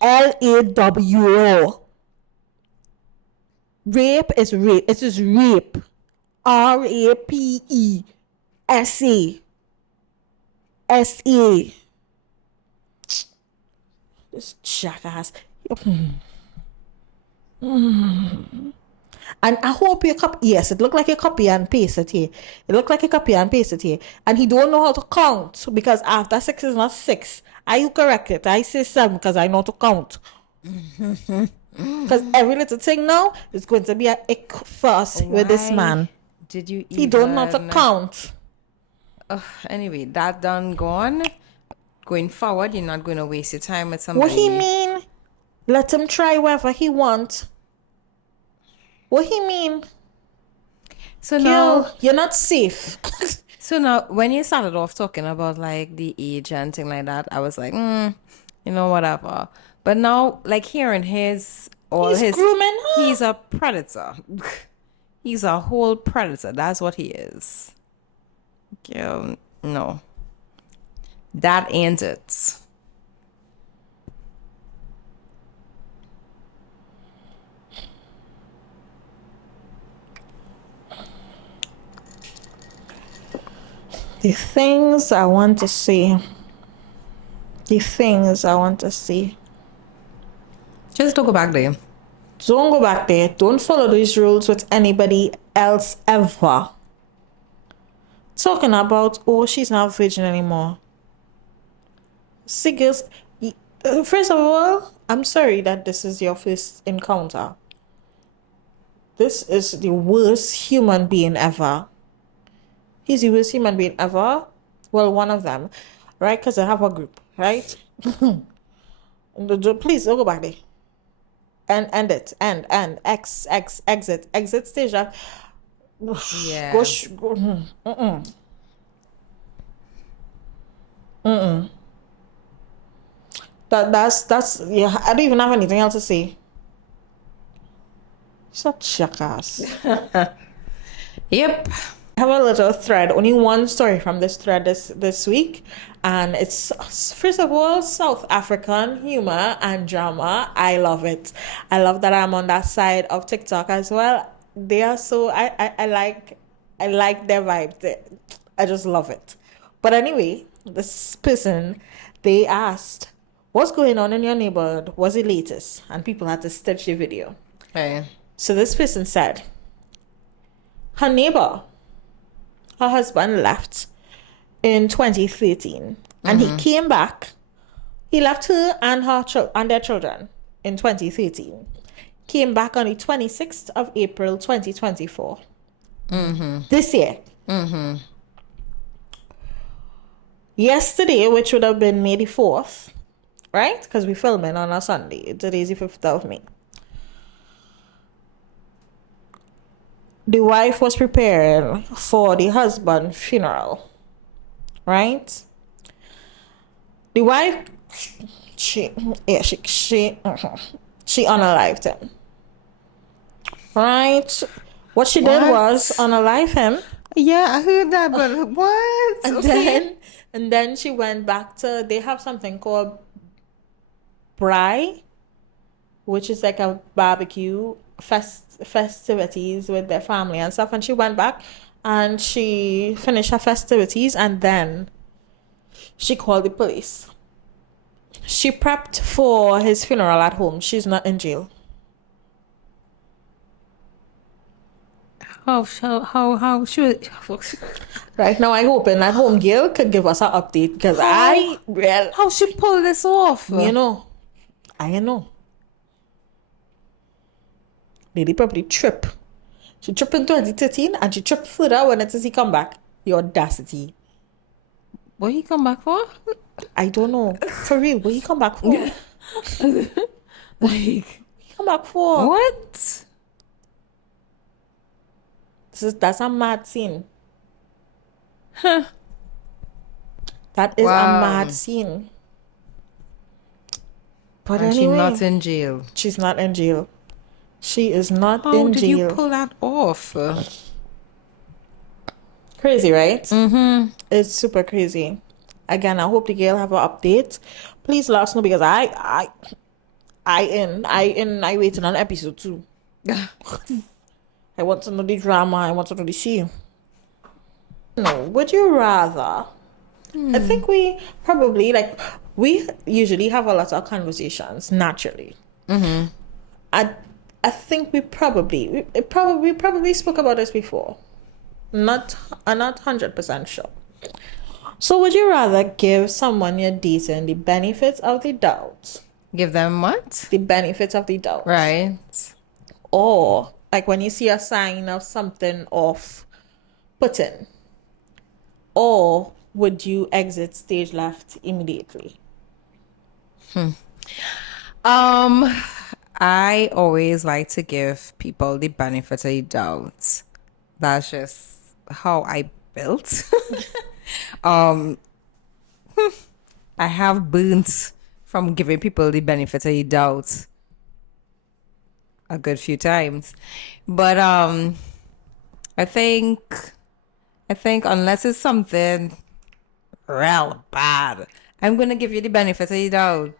LAW. Rape is rape. It is rape. RAPESA. This jackass. And I hope you copy. Yes, it looked like you copy and paste it here. It looked like you copy and paste it here. And he don't know how to count because after 6 is not 6. You correct it. I say 7 because I know how to count. Because every little thing now is going to be an ick first with this man. Did you even... He don't know how to count. Anyway, that done gone. Going forward, you're not going to waste your time with somebody. What he mean? Let him try whatever he want. What he mean? So now you're not safe. So now, when you started off talking about like the age and thing like that, I was like, whatever. But now, like hearing he's grooming her. He's a predator. He's a whole predator. That's what he is. Girl, no. That ain't it. The things I want to see. Just don't go back there. Don't go back there. Don't follow these rules with anybody else ever. Talking about, she's not virgin anymore. See, girls, first of all, I'm sorry that this is your first encounter. This is the worst human being ever. He's the worst human being ever. Well, one of them, right? Because I have a group, right? Please don't go back there. And end it. End. Exit stage. Yeah. Go. That's yeah. I don't even have anything else to say. Such jackass. Yep. I have a little thread, only one story from this thread this week, and it's first of all South African humor and drama. I love it. I love that I'm on that side of TikTok as well. They are so I like their vibe. I just love it. But anyway, this person, they asked, "What's going on in your neighborhood? What's the latest?" And people had to stitch the video. Hey. So this person said, her neighbor, her husband left in 2013, and he came back. He left her and their children in 2013. Came back on the 26th of April 2024. This year. Yesterday, which would have been May the 4th, right? Because we're filming on a Sunday. Today's the 5th of May. The wife was preparing for the husband's funeral, right? The wife, she unalived him, right? What she did was unalive him. Yeah, I heard that, but what? And then she went back to. They have something called braai, which is like a barbecue festivities with their family and stuff, and she went back and she finished her festivities, and then she called the police. She prepped for his funeral at home. She's not in jail. How should Right now I'm hoping that home girl could give us an update, because how she pull this off? I know lady probably trip She tripped in 2013 and she tripped further when it says he come back. The audacity. What he come back for? I don't know. For real, what he come back for? Like, He come back for? what? That's a mad scene. Huh. That is a Wow. mad scene. But And anyway, she's not in jail. she's not in jail. She is not How in did you jail. pull that off? Crazy, right? Mm-hmm. It's super crazy. Again, I hope the girl have an update. Please let us know because I waiting on episode 2. I want to know the drama. I want to know the scene. No, would you rather? I think we probably we usually have a lot of conversations naturally. Mm-hmm. I think we probably spoke about this before. I'm not 100% sure. So would you rather give someone you're dating the benefits of the doubt? Give them what? The benefits of the doubt. Right. Or like when you see a sign of something off putting. Or would you exit stage left immediately? I always like to give people the benefit of the doubt. That's just how I built. I have burnt from giving people the benefit of the doubt a good few times. But I think unless it's something real bad, I'm gonna give you the benefit of the doubt.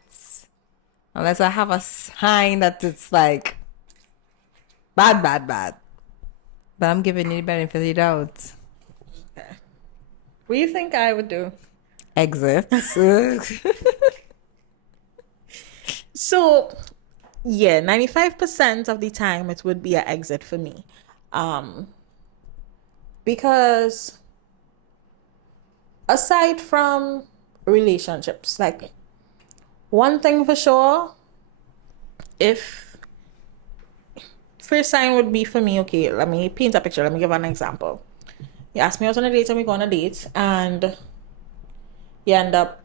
Unless I have a sign that it's like bad. But I'm giving you the benefit of the doubt. What do you think I would do? Exit. So, yeah, 95% of the time it would be an exit for me. Because aside from relationships, like one thing for sure, if first sign would be for me, okay, let me paint a picture, let me give an example. You ask me out on a date and we go on a date and you end up,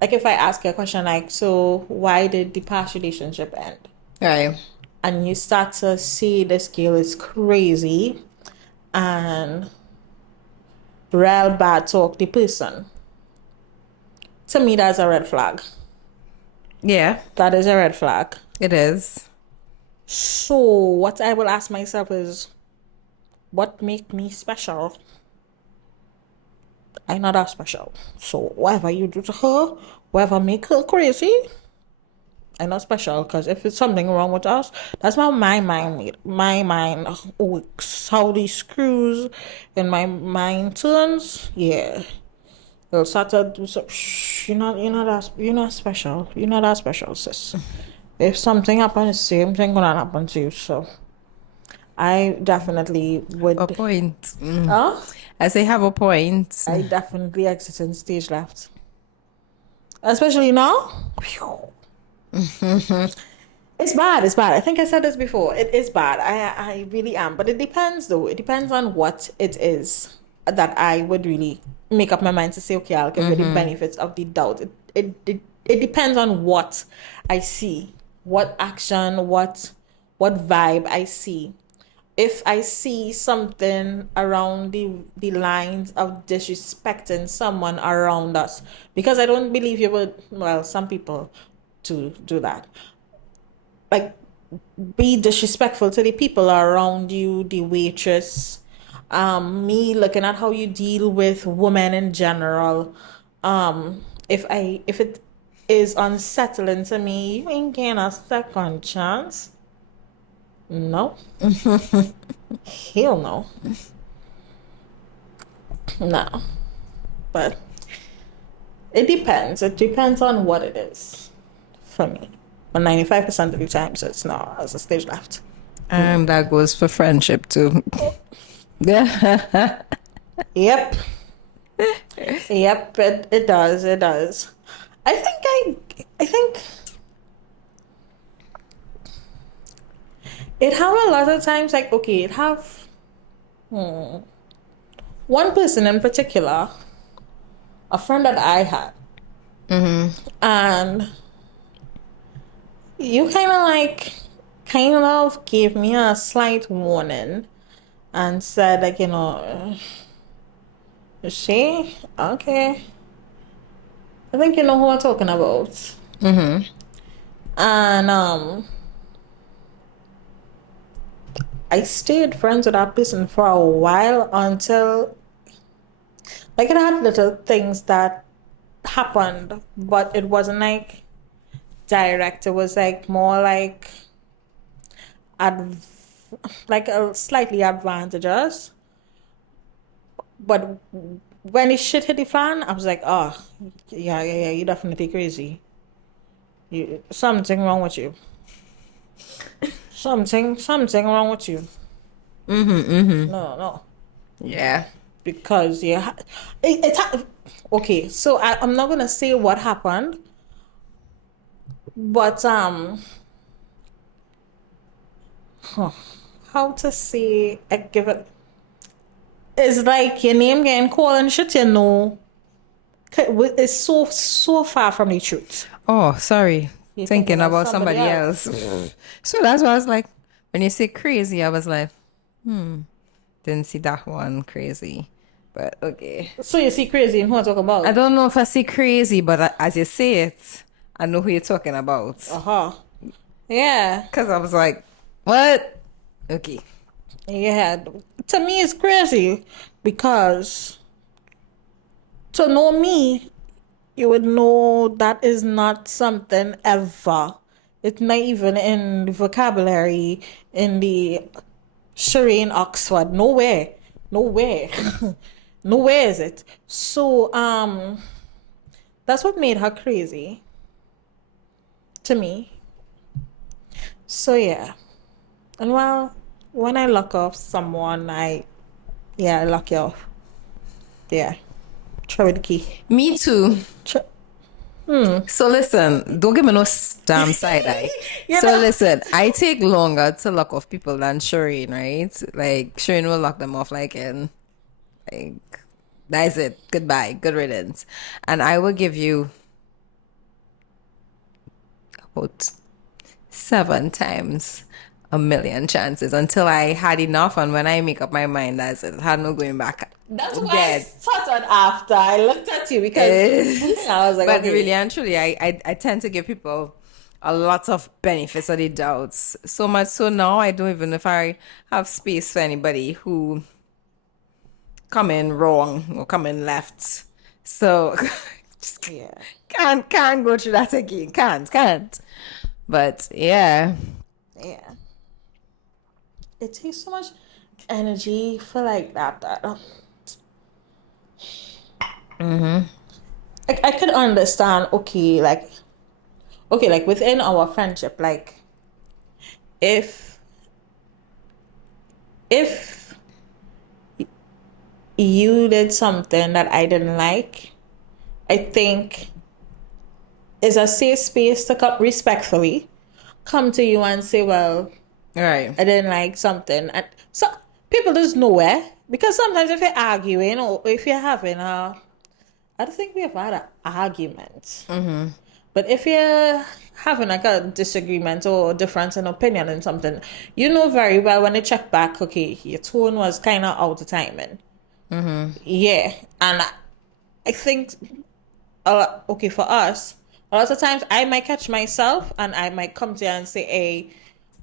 like if I ask you a question like, so why did the past relationship end? Right. And you start to see this girl is crazy and real bad talk the person. To me, that's a red flag. Yeah, That is a red flag. it is. So what I will ask myself is, what make me special? I'm not that special. So whatever you do to her, whatever make her crazy, I'm not special. Because if it's something wrong with us, that's how my mind works. How these screws in my mind turns. Yeah, they'll start to do so. Shh, you're not special. You're not that special, sis. If something happens, same thing gonna happen to you. So I definitely would. A point. Huh? I say have a point. I definitely exiting stage left. Especially now. It's bad. It's bad. I think I said this before. It is bad. I really am. But it depends though. It depends on what it is that I would really make up my mind to say, okay, I'll give you the benefits of the doubt. It depends on what I see, what action, what vibe I see. If I see something around the lines of disrespecting someone around us, because I don't believe you would, well, some people do that. Like, be disrespectful to the people around you, the waitress, me looking at how you deal with women in general. If it is unsettling to me, you ain't getting a second chance. No. Hell no. No. But it depends. It depends on what it is for me. But 95% of the times it's not as a stage left. And that goes for friendship too. Yeah. Yep. Yep, it does. It does. I think It have a lot of times like okay, it have one person in particular, a friend that I had, and you kind of gave me a slight warning and said like you see, okay, I think you know who I'm talking about. And I stayed friends with that person for a while until like it had little things that happened, but it wasn't like direct. It was like more like ad like a slightly advantageous. But when it shit hit the fan, I was like, oh yeah, you definitely crazy. You something wrong with you. Something wrong with you. No. Yeah. Because okay, so I'm not gonna say what happened, but how to say I give it. It's like your name getting called and shit, you know. It's so far from the truth. Oh, sorry. You're Thinking of about somebody else. So that's why I was like, when you say crazy, I was like, didn't see that one crazy. But okay. So you see crazy and who I talk about? I don't know if I say crazy, but as you say it, I know who you're talking about. Yeah. Because I was like, what? Okay. Yeah. To me, it's crazy because to know me, you would know that is not something ever. It's not even in the vocabulary, in the Sherain, Oxford. Nowhere. Nowhere. Nowhere is it. So, that's what made her crazy. To me. So, yeah. And well, when I lock off someone, I lock you off. Yeah. Try with the key. Me too. So listen, don't give me no damn side eye. So listen, I take longer to lock off people than Shireen, right? Like Shireen will lock them off like that's it. Goodbye. Good riddance. And I will give you about 7 times a million chances until I had enough, and when I make up my mind, that's it. I had no going back. That's why I started after I looked at you because I was like, but okay. really and truly, I tend to give people a lot of benefits of the doubts. So much so now I don't even know if I have space for anybody who come in wrong or come in left. So just can't go through that again. Can't. But yeah. It takes so much energy for like that. I could understand. Okay, like within our friendship, like if you did something that I didn't like, I think is a safe space to come respectfully come to you and say, well, Right. I didn't like something. And so people just know it. Because sometimes if you're arguing or if you're having I don't think we have had an argument. But if you're having like a disagreement or difference in opinion in something, you know very well when they check back, okay, your tone was kind of out of timing. Yeah. And I think, okay, for us, a lot of times I might catch myself and I might come to you and say, hey,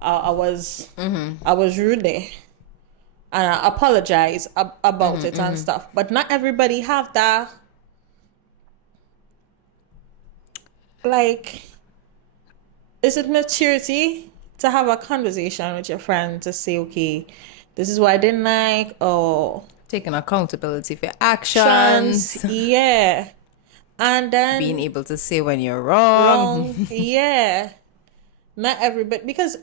I was rude there. And I apologize about it and stuff. But not everybody have that. Like, is it maturity to have a conversation with your friend to say, okay, this is what I didn't like, or Taking accountability for your actions. Yeah. And then Being able to say when you're wrong. Yeah. Not everybody, because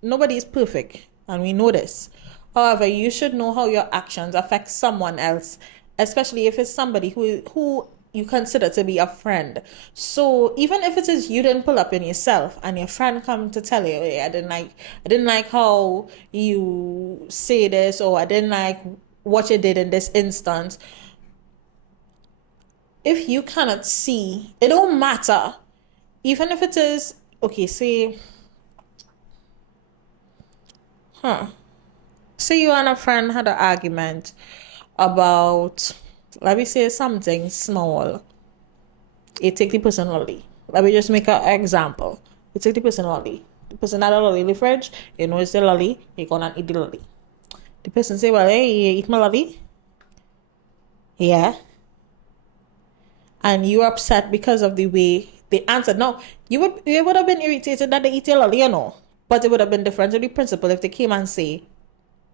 nobody is perfect, and we know this. However, you should know how your actions affect someone else, especially if it's somebody who you consider to be a friend. So even if it is you didn't pull up in yourself and your friend come to tell you, hey, I didn't like how you say this, or I didn't like what you did in this instance. If you cannot see, it don't matter. Even if it is, okay, say you and a friend had an argument about, let me say something small. You take the person lolly. Let me just make an example. You take the person lolly. The person had a lolly in the fridge. You know it's the lolly. You gonna eat the lolly. The person say, well, hey, you eat my lolly? Yeah. And you upset because of the way they answered. No, you would have been irritated that they eat your lolly, But it would have been different to the principle if they came and say,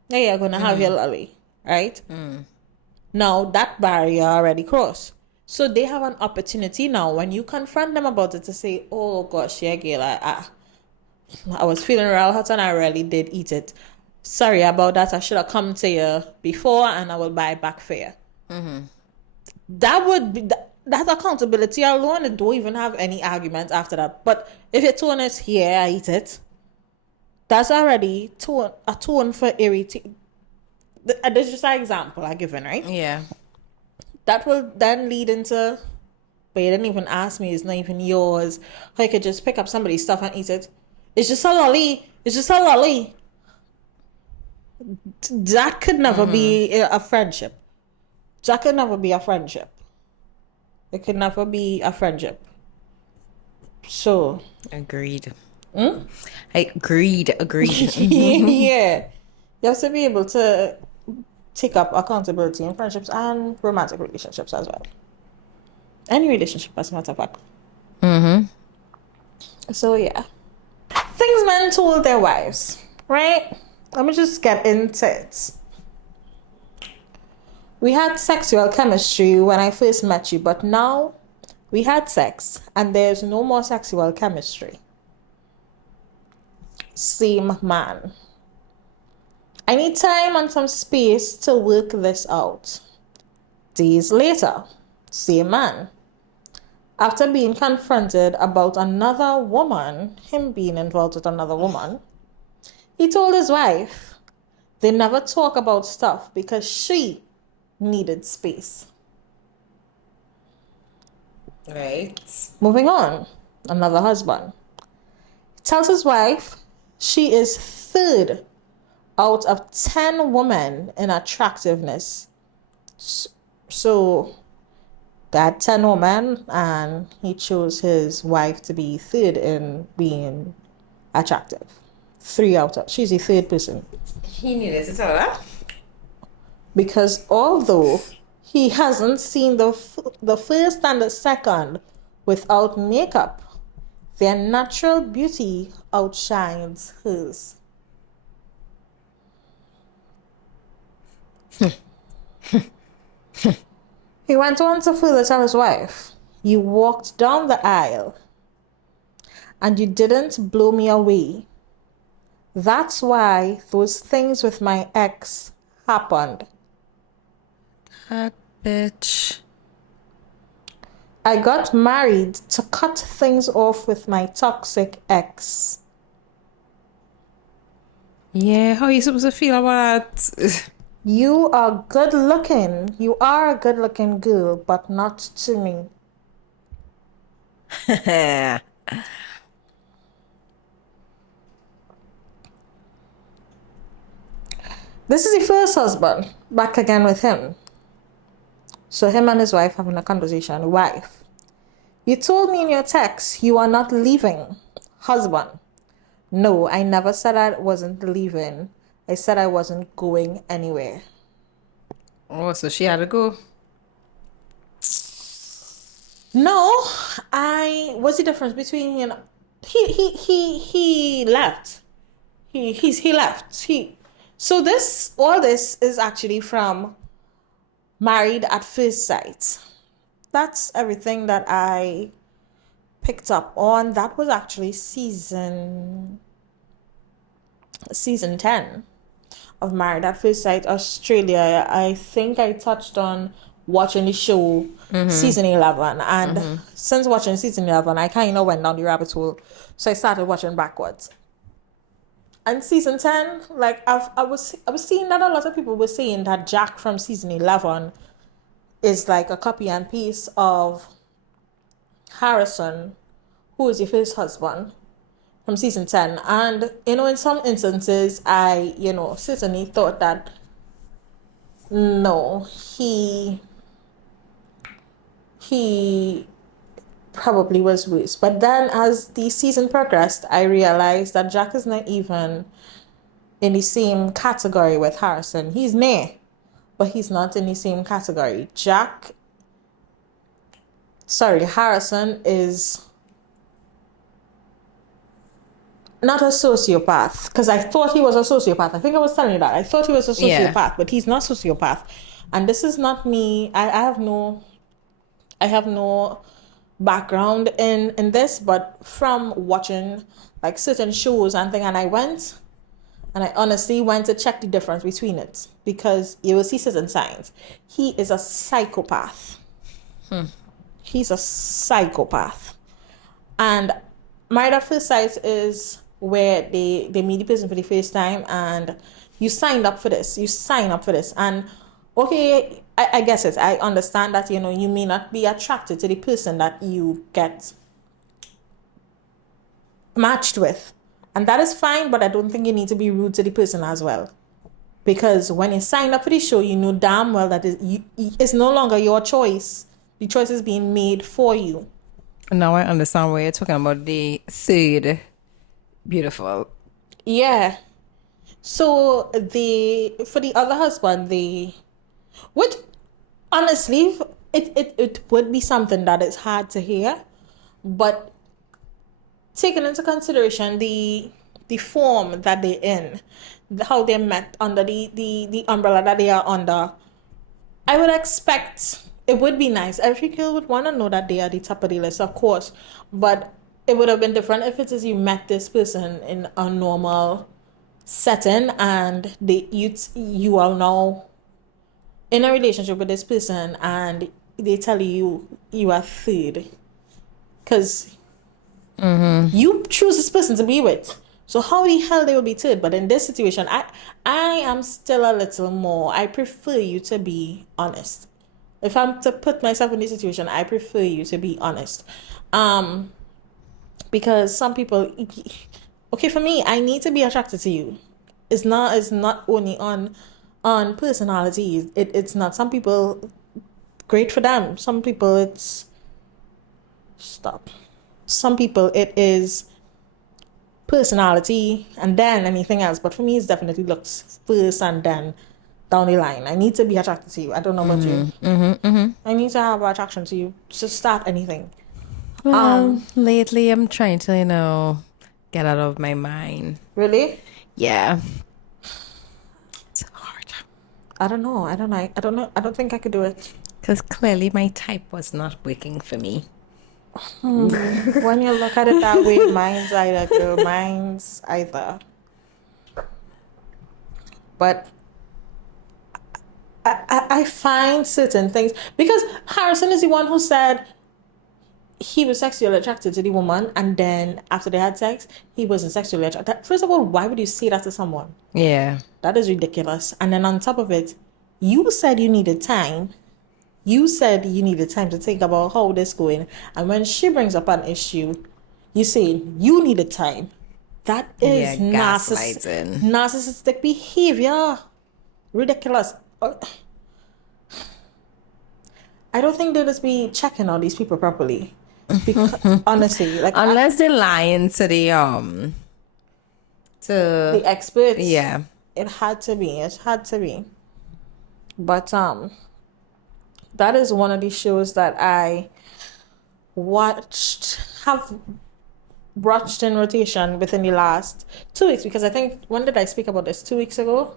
hey, you're gonna have your lolly, right? Now that barrier already crossed. So they have an opportunity now when you confront them about it to say, oh gosh, yeah, girl, I was feeling real hot and I really did eat it. Sorry about that. I should have come to you before and I will buy back for you. That would be that accountability alone, and don't even have any arguments after that. But if your tone is, yeah, I eat it, that's already a tone for irritation. This is just an example I given, right? Yeah. That will then lead into, but you didn't even ask me, it's not even yours. Or you could just pick up somebody's stuff and eat it. It's just a lolly. It's just a lolly. That could never be a friendship. That could never be a friendship. It could never be a friendship. So. Agreed. Agreed. Yeah. You have to be able to take up accountability in friendships and romantic relationships as well. Any relationship, as a matter of fact. So, yeah. Things men told their wives, right? Let me just get into it. We had sexual chemistry when I first met you, but now we had sex and there's no more sexual chemistry. Same man. I need time and some space to work this out. Days later, same man. After being confronted about another woman, him being involved with another woman, he told his wife they never talk about stuff because she needed space. Right. Moving on, another husband tells his wife she is third out of 10 women in attractiveness. So that 10 women, and he chose his wife to be third in being attractive. She's the third person. He needed to tell her. Because although he hasn't seen the first and the second without makeup, their natural beauty outshines hers. He went on to further tell his wife, you walked down the aisle and you didn't blow me away. That's why those things with my ex happened. That bitch. I got married to cut things off with my toxic ex. Yeah, how are you supposed to feel about that? You are good looking. You are a good looking girl, but not to me. This is the first husband. Back again with him. So him and his wife having a conversation. Wife, you told me in your text you are not leaving. Husband, no, I never said I wasn't leaving. I said I wasn't going anywhere. Oh, so she had to go. No, what's the difference between he left. He left. So all this is actually from Married at First Sight. That's everything that I picked up on. That was actually season 10 of Married at First Sight Australia. I think I touched on watching the show season 11, and since watching season 11, I kind of went down the rabbit hole, so I started watching backwards. And season 10, like I was seeing that a lot of people were saying that Jack from season 11 is like a copy and paste of Harrison, who is your first husband from season 10. And, in some instances, I, certainly thought that no, he probably was worse. But then as the season progressed, I realized that Jack is not even in the same category with Harrison. He's near, but he's not in the same category. Harrison is not a sociopath, because I thought he was a sociopath. I think I was telling you that. I thought he was a sociopath, but he's not a sociopath. And this is not me. I have no background in this, but from watching like certain shows and things, and I honestly went to check the difference between it, because you will see certain signs. He is a psychopath. He's a psychopath. And Married at First Sight is where they meet the person for the first time, and you signed up for this. You sign up for this. And okay, I guess it. I understand that, you may not be attracted to the person that you get matched with. And that is fine, but I don't think you need to be rude to the person as well. Because when you sign up for the show, you know damn well that it's no longer your choice. The choice is being made for you. Now I understand why you're talking about the third beautiful. Yeah. So for the other husband, which honestly, it would be something that is hard to hear, but taking into consideration the form that they're in, how they met under the umbrella that they are under, I would expect it would be nice. Every girl would want to know that they are the top of the list, of course, but it would have been different if it is you met this person in a normal setting and you are now in a relationship with this person and they tell you are third, because you choose this person to be with. So how the hell they will be third? But in this situation, I am still a little more. I prefer you to be honest. If I'm to put myself in this situation, I prefer you to be honest. Because some people, okay, for me, I need to be attracted to you. It's not only on personality. It's not. Some people, great for them. Some people Some people it is personality and then anything else. But for me, it's definitely looks first and then down the line. I need to be attracted to you. I don't know about you. I need to have attraction to you to start anything. Well, lately I'm trying to, get out of my mind. Really? Yeah. It's hard. I don't know. I don't think I could do it. Because clearly my type was not working for me. When you look at it that way, mine's either, girl. Mine's either. But I find certain things, because Harrison is the one who said he was sexually attracted to the woman, and then after they had sex, he wasn't sexually attracted. First of all, why would you say that to someone? Yeah. That is ridiculous. And then on top of it, you said you needed time. You said you needed time to think about how this going. And when she brings up an issue, you say you needed time. That is narcissistic behavior. Ridiculous. I don't think they'll just be checking on these people properly. Because honestly, like, unless they're lying to the experts. Yeah. It had to be. But that is one of the shows that I have watched in rotation within the last 2 weeks, because I think, when did I speak about this? 2 weeks ago?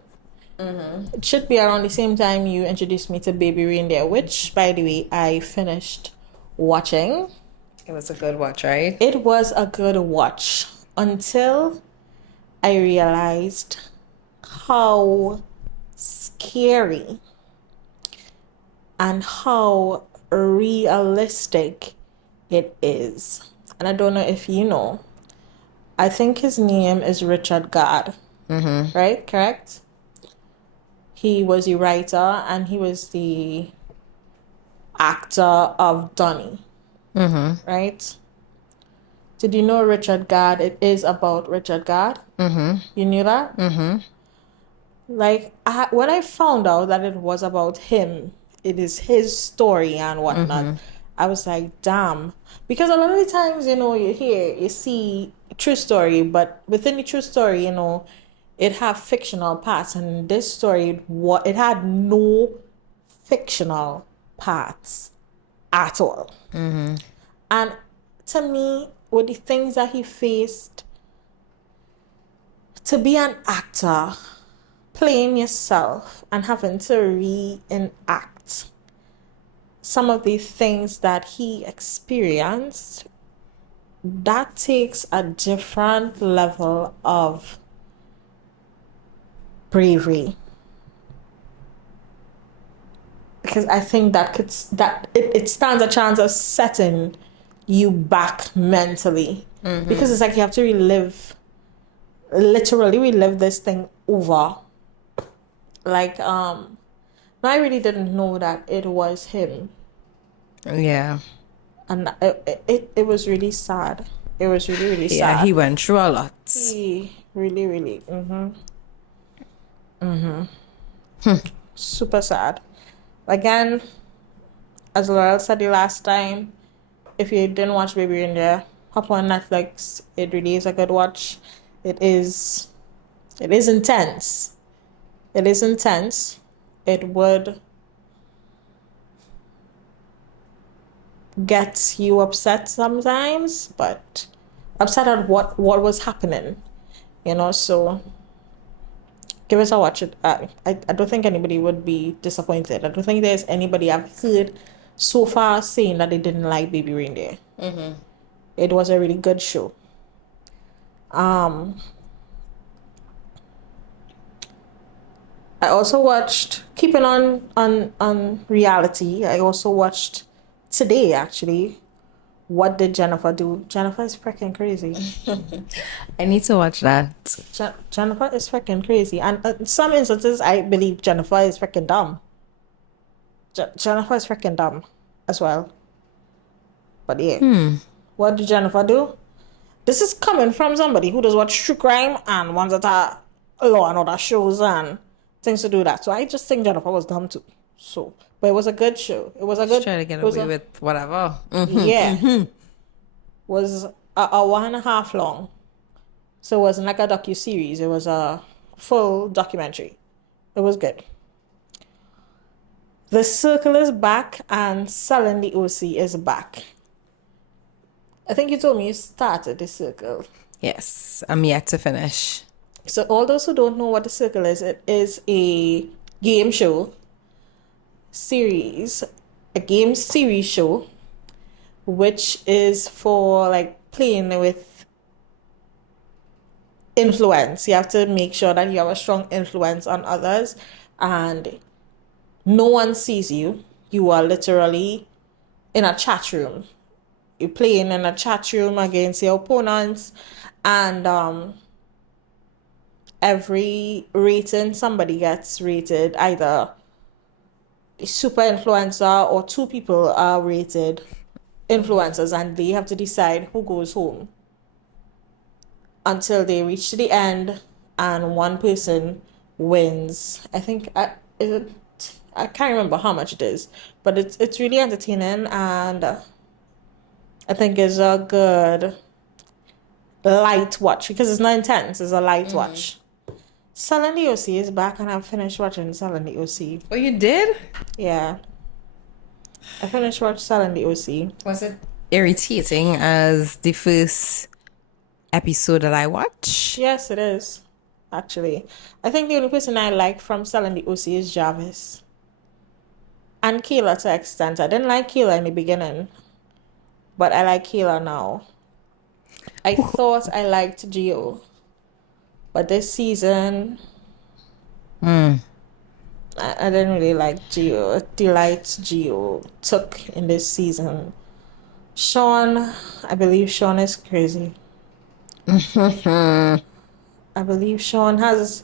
It should be around the same time you introduced me to Baby Reindeer, which, by the way, I finished watching. It was a good watch, right? It was a good watch until I realized how scary and how realistic it is. And I don't know if you know, I think his name is Richard Gard, right? Correct? He was a writer and he was the actor of Donnie, right? Did you know Richard Gard? It is about Richard Gard. You knew that? Like, when I found out that it was about him, it is his story and whatnot, I was like, damn. Because a lot of the times, you see a true story, but within the true story, it have fictional parts. And this story, it had no fictional parts at all. And to me, with the things that he faced, to be an actor, playing yourself and having to reenact some of the things that he experienced, that takes a different level of bravery. Because I think it stands a chance of setting you back mentally. Because it's like you have to literally relive this thing over. Like, I really didn't know that it was him. Yeah. And it was really sad. It was really, really sad. Yeah, he went through a lot. He really, really, super sad. Again, as Laurel said the last time, if you didn't watch Baby Reindeer, hop on Netflix. It really is a good watch. It is intense. It is intense. It would get you upset sometimes, but upset at what was happening, so give us a watch. I don't think anybody would be disappointed. I don't think there's anybody I've heard so far saying that they didn't like Baby Reindeer. It was a really good show. I also watched, keeping on reality, I also watched today, actually, What Did Jennifer Do? Jennifer is freaking crazy. I need to watch that. Jennifer is freaking crazy. And in some instances, I believe Jennifer is freaking dumb. Jennifer is freaking dumb as well. But yeah. What did Jennifer do? This is coming from somebody who does watch true crime and ones that are law and order shows and things to do that. So I just think Jennifer was dumb too. So, but it was a good show. It was a good. Trying to get away with whatever. Yeah. Was a 1.5 long. So it wasn't like a docu-series. It was a full documentary. It was good. The Circle is back and Selling the OC is back. I think you told me you started The Circle. Yes, I'm yet to finish. So all those who don't know what The Circle is, it is a game show series, a game series show, which is for like playing with influence. You have to make sure that you have a strong influence on others and no one sees you. You are literally in a chat room. You're playing in a chat room against your opponents, and every rating somebody gets rated, either a super influencer or 2 people are rated influencers, and they have to decide who goes home until they reach the end and one person wins. I think I can't remember how much it is, but it's really entertaining, and I think it's a good light watch because it's not intense. It's a light watch. Selling the OC is back, and I've finished watching Selling the OC. Oh, you did? Yeah. I finished watching Selling the OC. Was it irritating as the first episode that I watched? Yes, it is. Actually, I think the only person I like from Selling the OC is Jarvis. And Kayla to an extent. I didn't like Kayla in the beginning, but I like Kayla now. I thought I liked Gio, but this season, I didn't really like Gio. The light Gio took in this season. Sean, I believe Sean is crazy. I believe Sean has.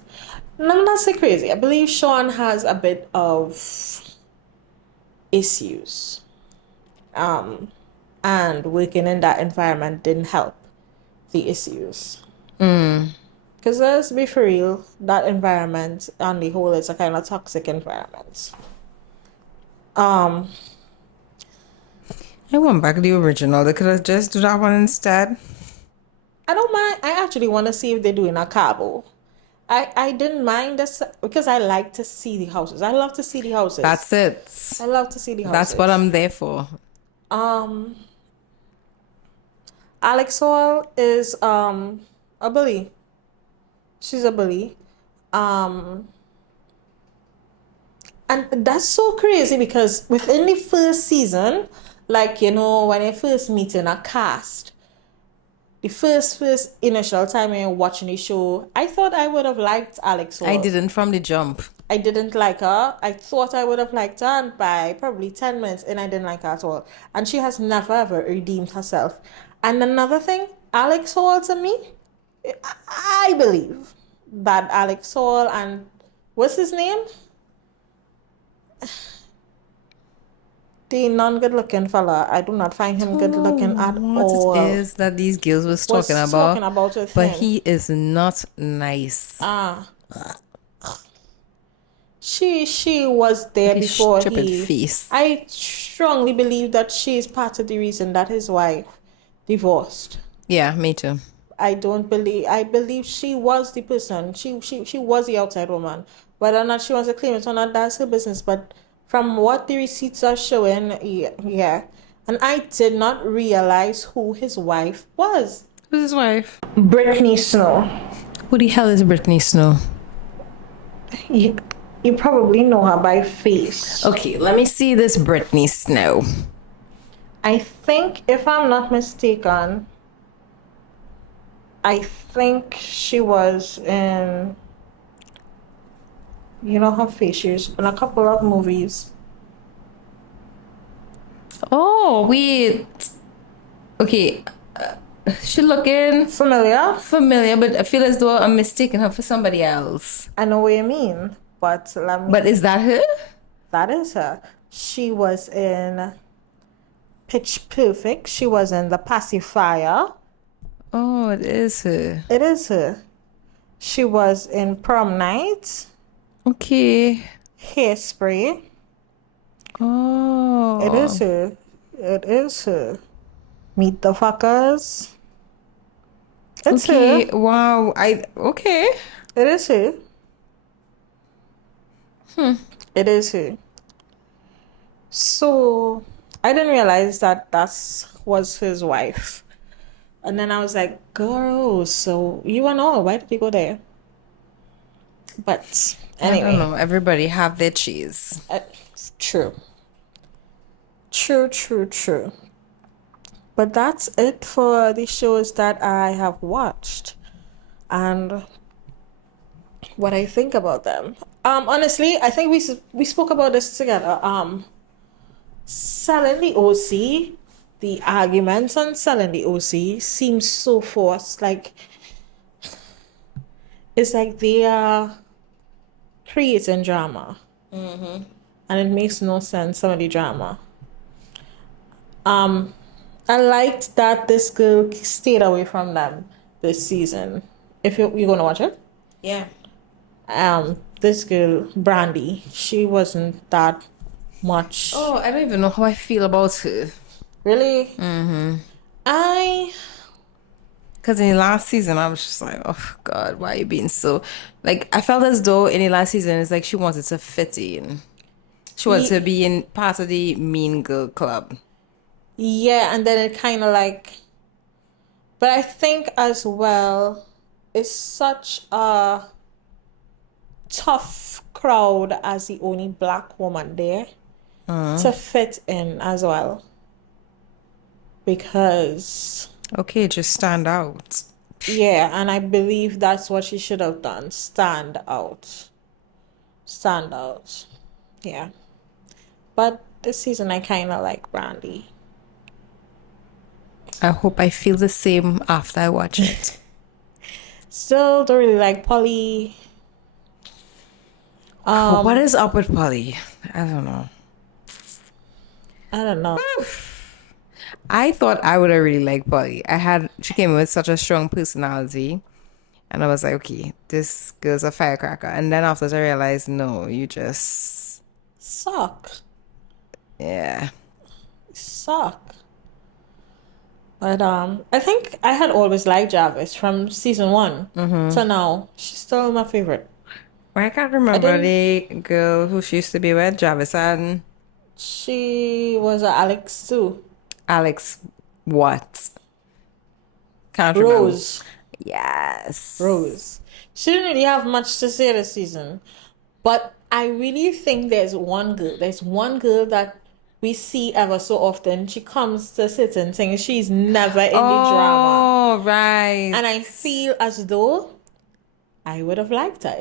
No, I'm not say crazy. I believe Sean has a bit of issues. And working in that environment didn't help the issues. Because let's be for real, that environment on the whole is a kind of toxic environment. I want back the original. They could have just do that one instead. I don't mind. I actually want to see if they're doing a Cabo. I didn't mind this because I like to see the houses. I love to see the houses. That's it. I love to see the houses. That's what I'm there for. Alex Hall is a bully. She's a bully. And that's so crazy because within the first season, like, you know, when you first meet in a cast, the first initial time when you're watching the show, I thought I would have liked Alex Hall. I didn't from the jump. I didn't like her. I thought I would have liked her, and by probably 10 minutes, and I didn't like her at all. And she has never ever redeemed herself. And another thing, Alex Hall to me, I believe that Alex Hall and what's his name? The non-good looking fella. I do not find him good looking at all. What it is that these girls was talking about with but him. he is not nice. She was there His before stupid he. face. I strongly believe that she is part of the reason that his wife divorced. Yeah, me too. I believe she was the person. She was the outside woman. Whether or not she wants to claim it or not, that's her business. But from what the receipts are showing, yeah. And I did not realize who his wife was. Who's his wife? Brittany Snow. Who the hell is Brittany Snow? You probably know her by face. Okay, let me see this Brittany Snow. I think, if I'm not mistaken, I think she was in, you know her face, she was in a couple of movies. Oh, wait. Okay, she looking familiar, but I feel as though I'm mistaking her for somebody else. I know what you mean, but let me. But is that her? That is her. She was in Pitch Perfect. She was in The Pacifier. Oh, it is her. It is her. She was in Prom Night. Okay. Hairspray. Oh. It is her. It is her. Meet the Fuckers. It's okay. her. Wow. Okay. It is her. It is her. So I didn't realize that was his wife. And then I was like, girl, so you and all, why did you go there? But anyway. I don't know. Everybody have their cheese. True. True. But that's it for the shows that I have watched and what I think about them. Honestly, I think we spoke about this together. Selling the OC, the arguments on selling the OC seems so forced. Like, it's like they are creating drama. And it makes no sense, some of the drama. I liked that this girl stayed away from them this season. If you're gonna watch it? Yeah. This girl, Brandy, she wasn't that much. Oh, I don't even know how I feel about her. Really? Because in the last season, I was just like, oh, God, why are you being so... Like, I felt as though in the last season, it's like she wanted to fit in. She wanted to be in part of the mean girl club. Yeah, and then it kind of like... But I think as well, it's such a tough crowd as the only black woman there to fit in as well. Because... Okay, just stand out. Yeah, and I believe that's what she should have done. Stand out. Yeah. But this season I kind of like Brandy. I hope I feel the same after I watch it. Still don't really like Polly. What is up with Polly? I don't know. I don't know. I thought I would have really liked Polly. She came in with such a strong personality. And I was like, okay, this girl's a firecracker. And then after I realized, no, you just, Suck. yeah. Suck. But I think I had always liked Jarvis from season 1 to now. She's still my favorite. Well, I can't remember the girl who she used to be with, Jarvis and She was a Alex too. Alex what? Can't Rose. remember. Yes. Rose. She didn't really have much to say this season. But I really think there's one girl. There's one girl that we see ever so often. She comes to certain things. She's never in the drama. Oh, right. And I feel as though I would have liked her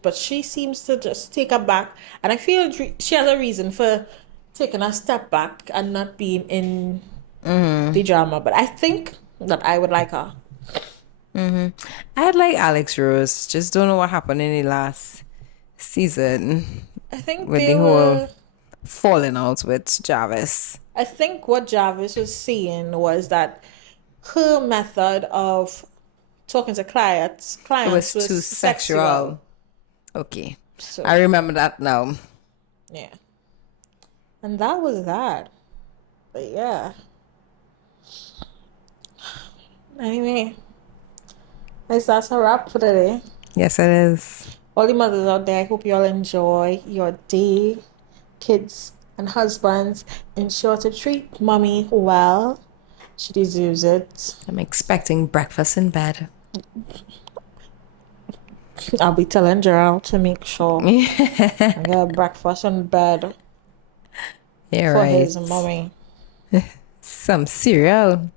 but she seems to just take a back. And I feel she has a reason for taking a step back and not being in the drama. But I think that I would like her. I'd like Alex Rose. Just don't know what happened in the last season I think with the whole falling out with Jarvis. I think what Jarvis was saying was that her method of talking to clients It was too sexual. Okay. So, I remember that now. yeah. And that was that. But yeah. Anyway. That's a wrap for today. Yes, it is. All the mothers out there, I hope you all enjoy your day. Kids and husbands, ensure to treat mommy well. She deserves it. I'm expecting breakfast in bed. I'll be telling Gerald to make sure I get breakfast in bed Yeah, for right. his mommy. Some cereal.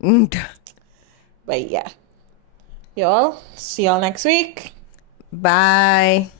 But yeah. Y'all, see y'all next week. Bye.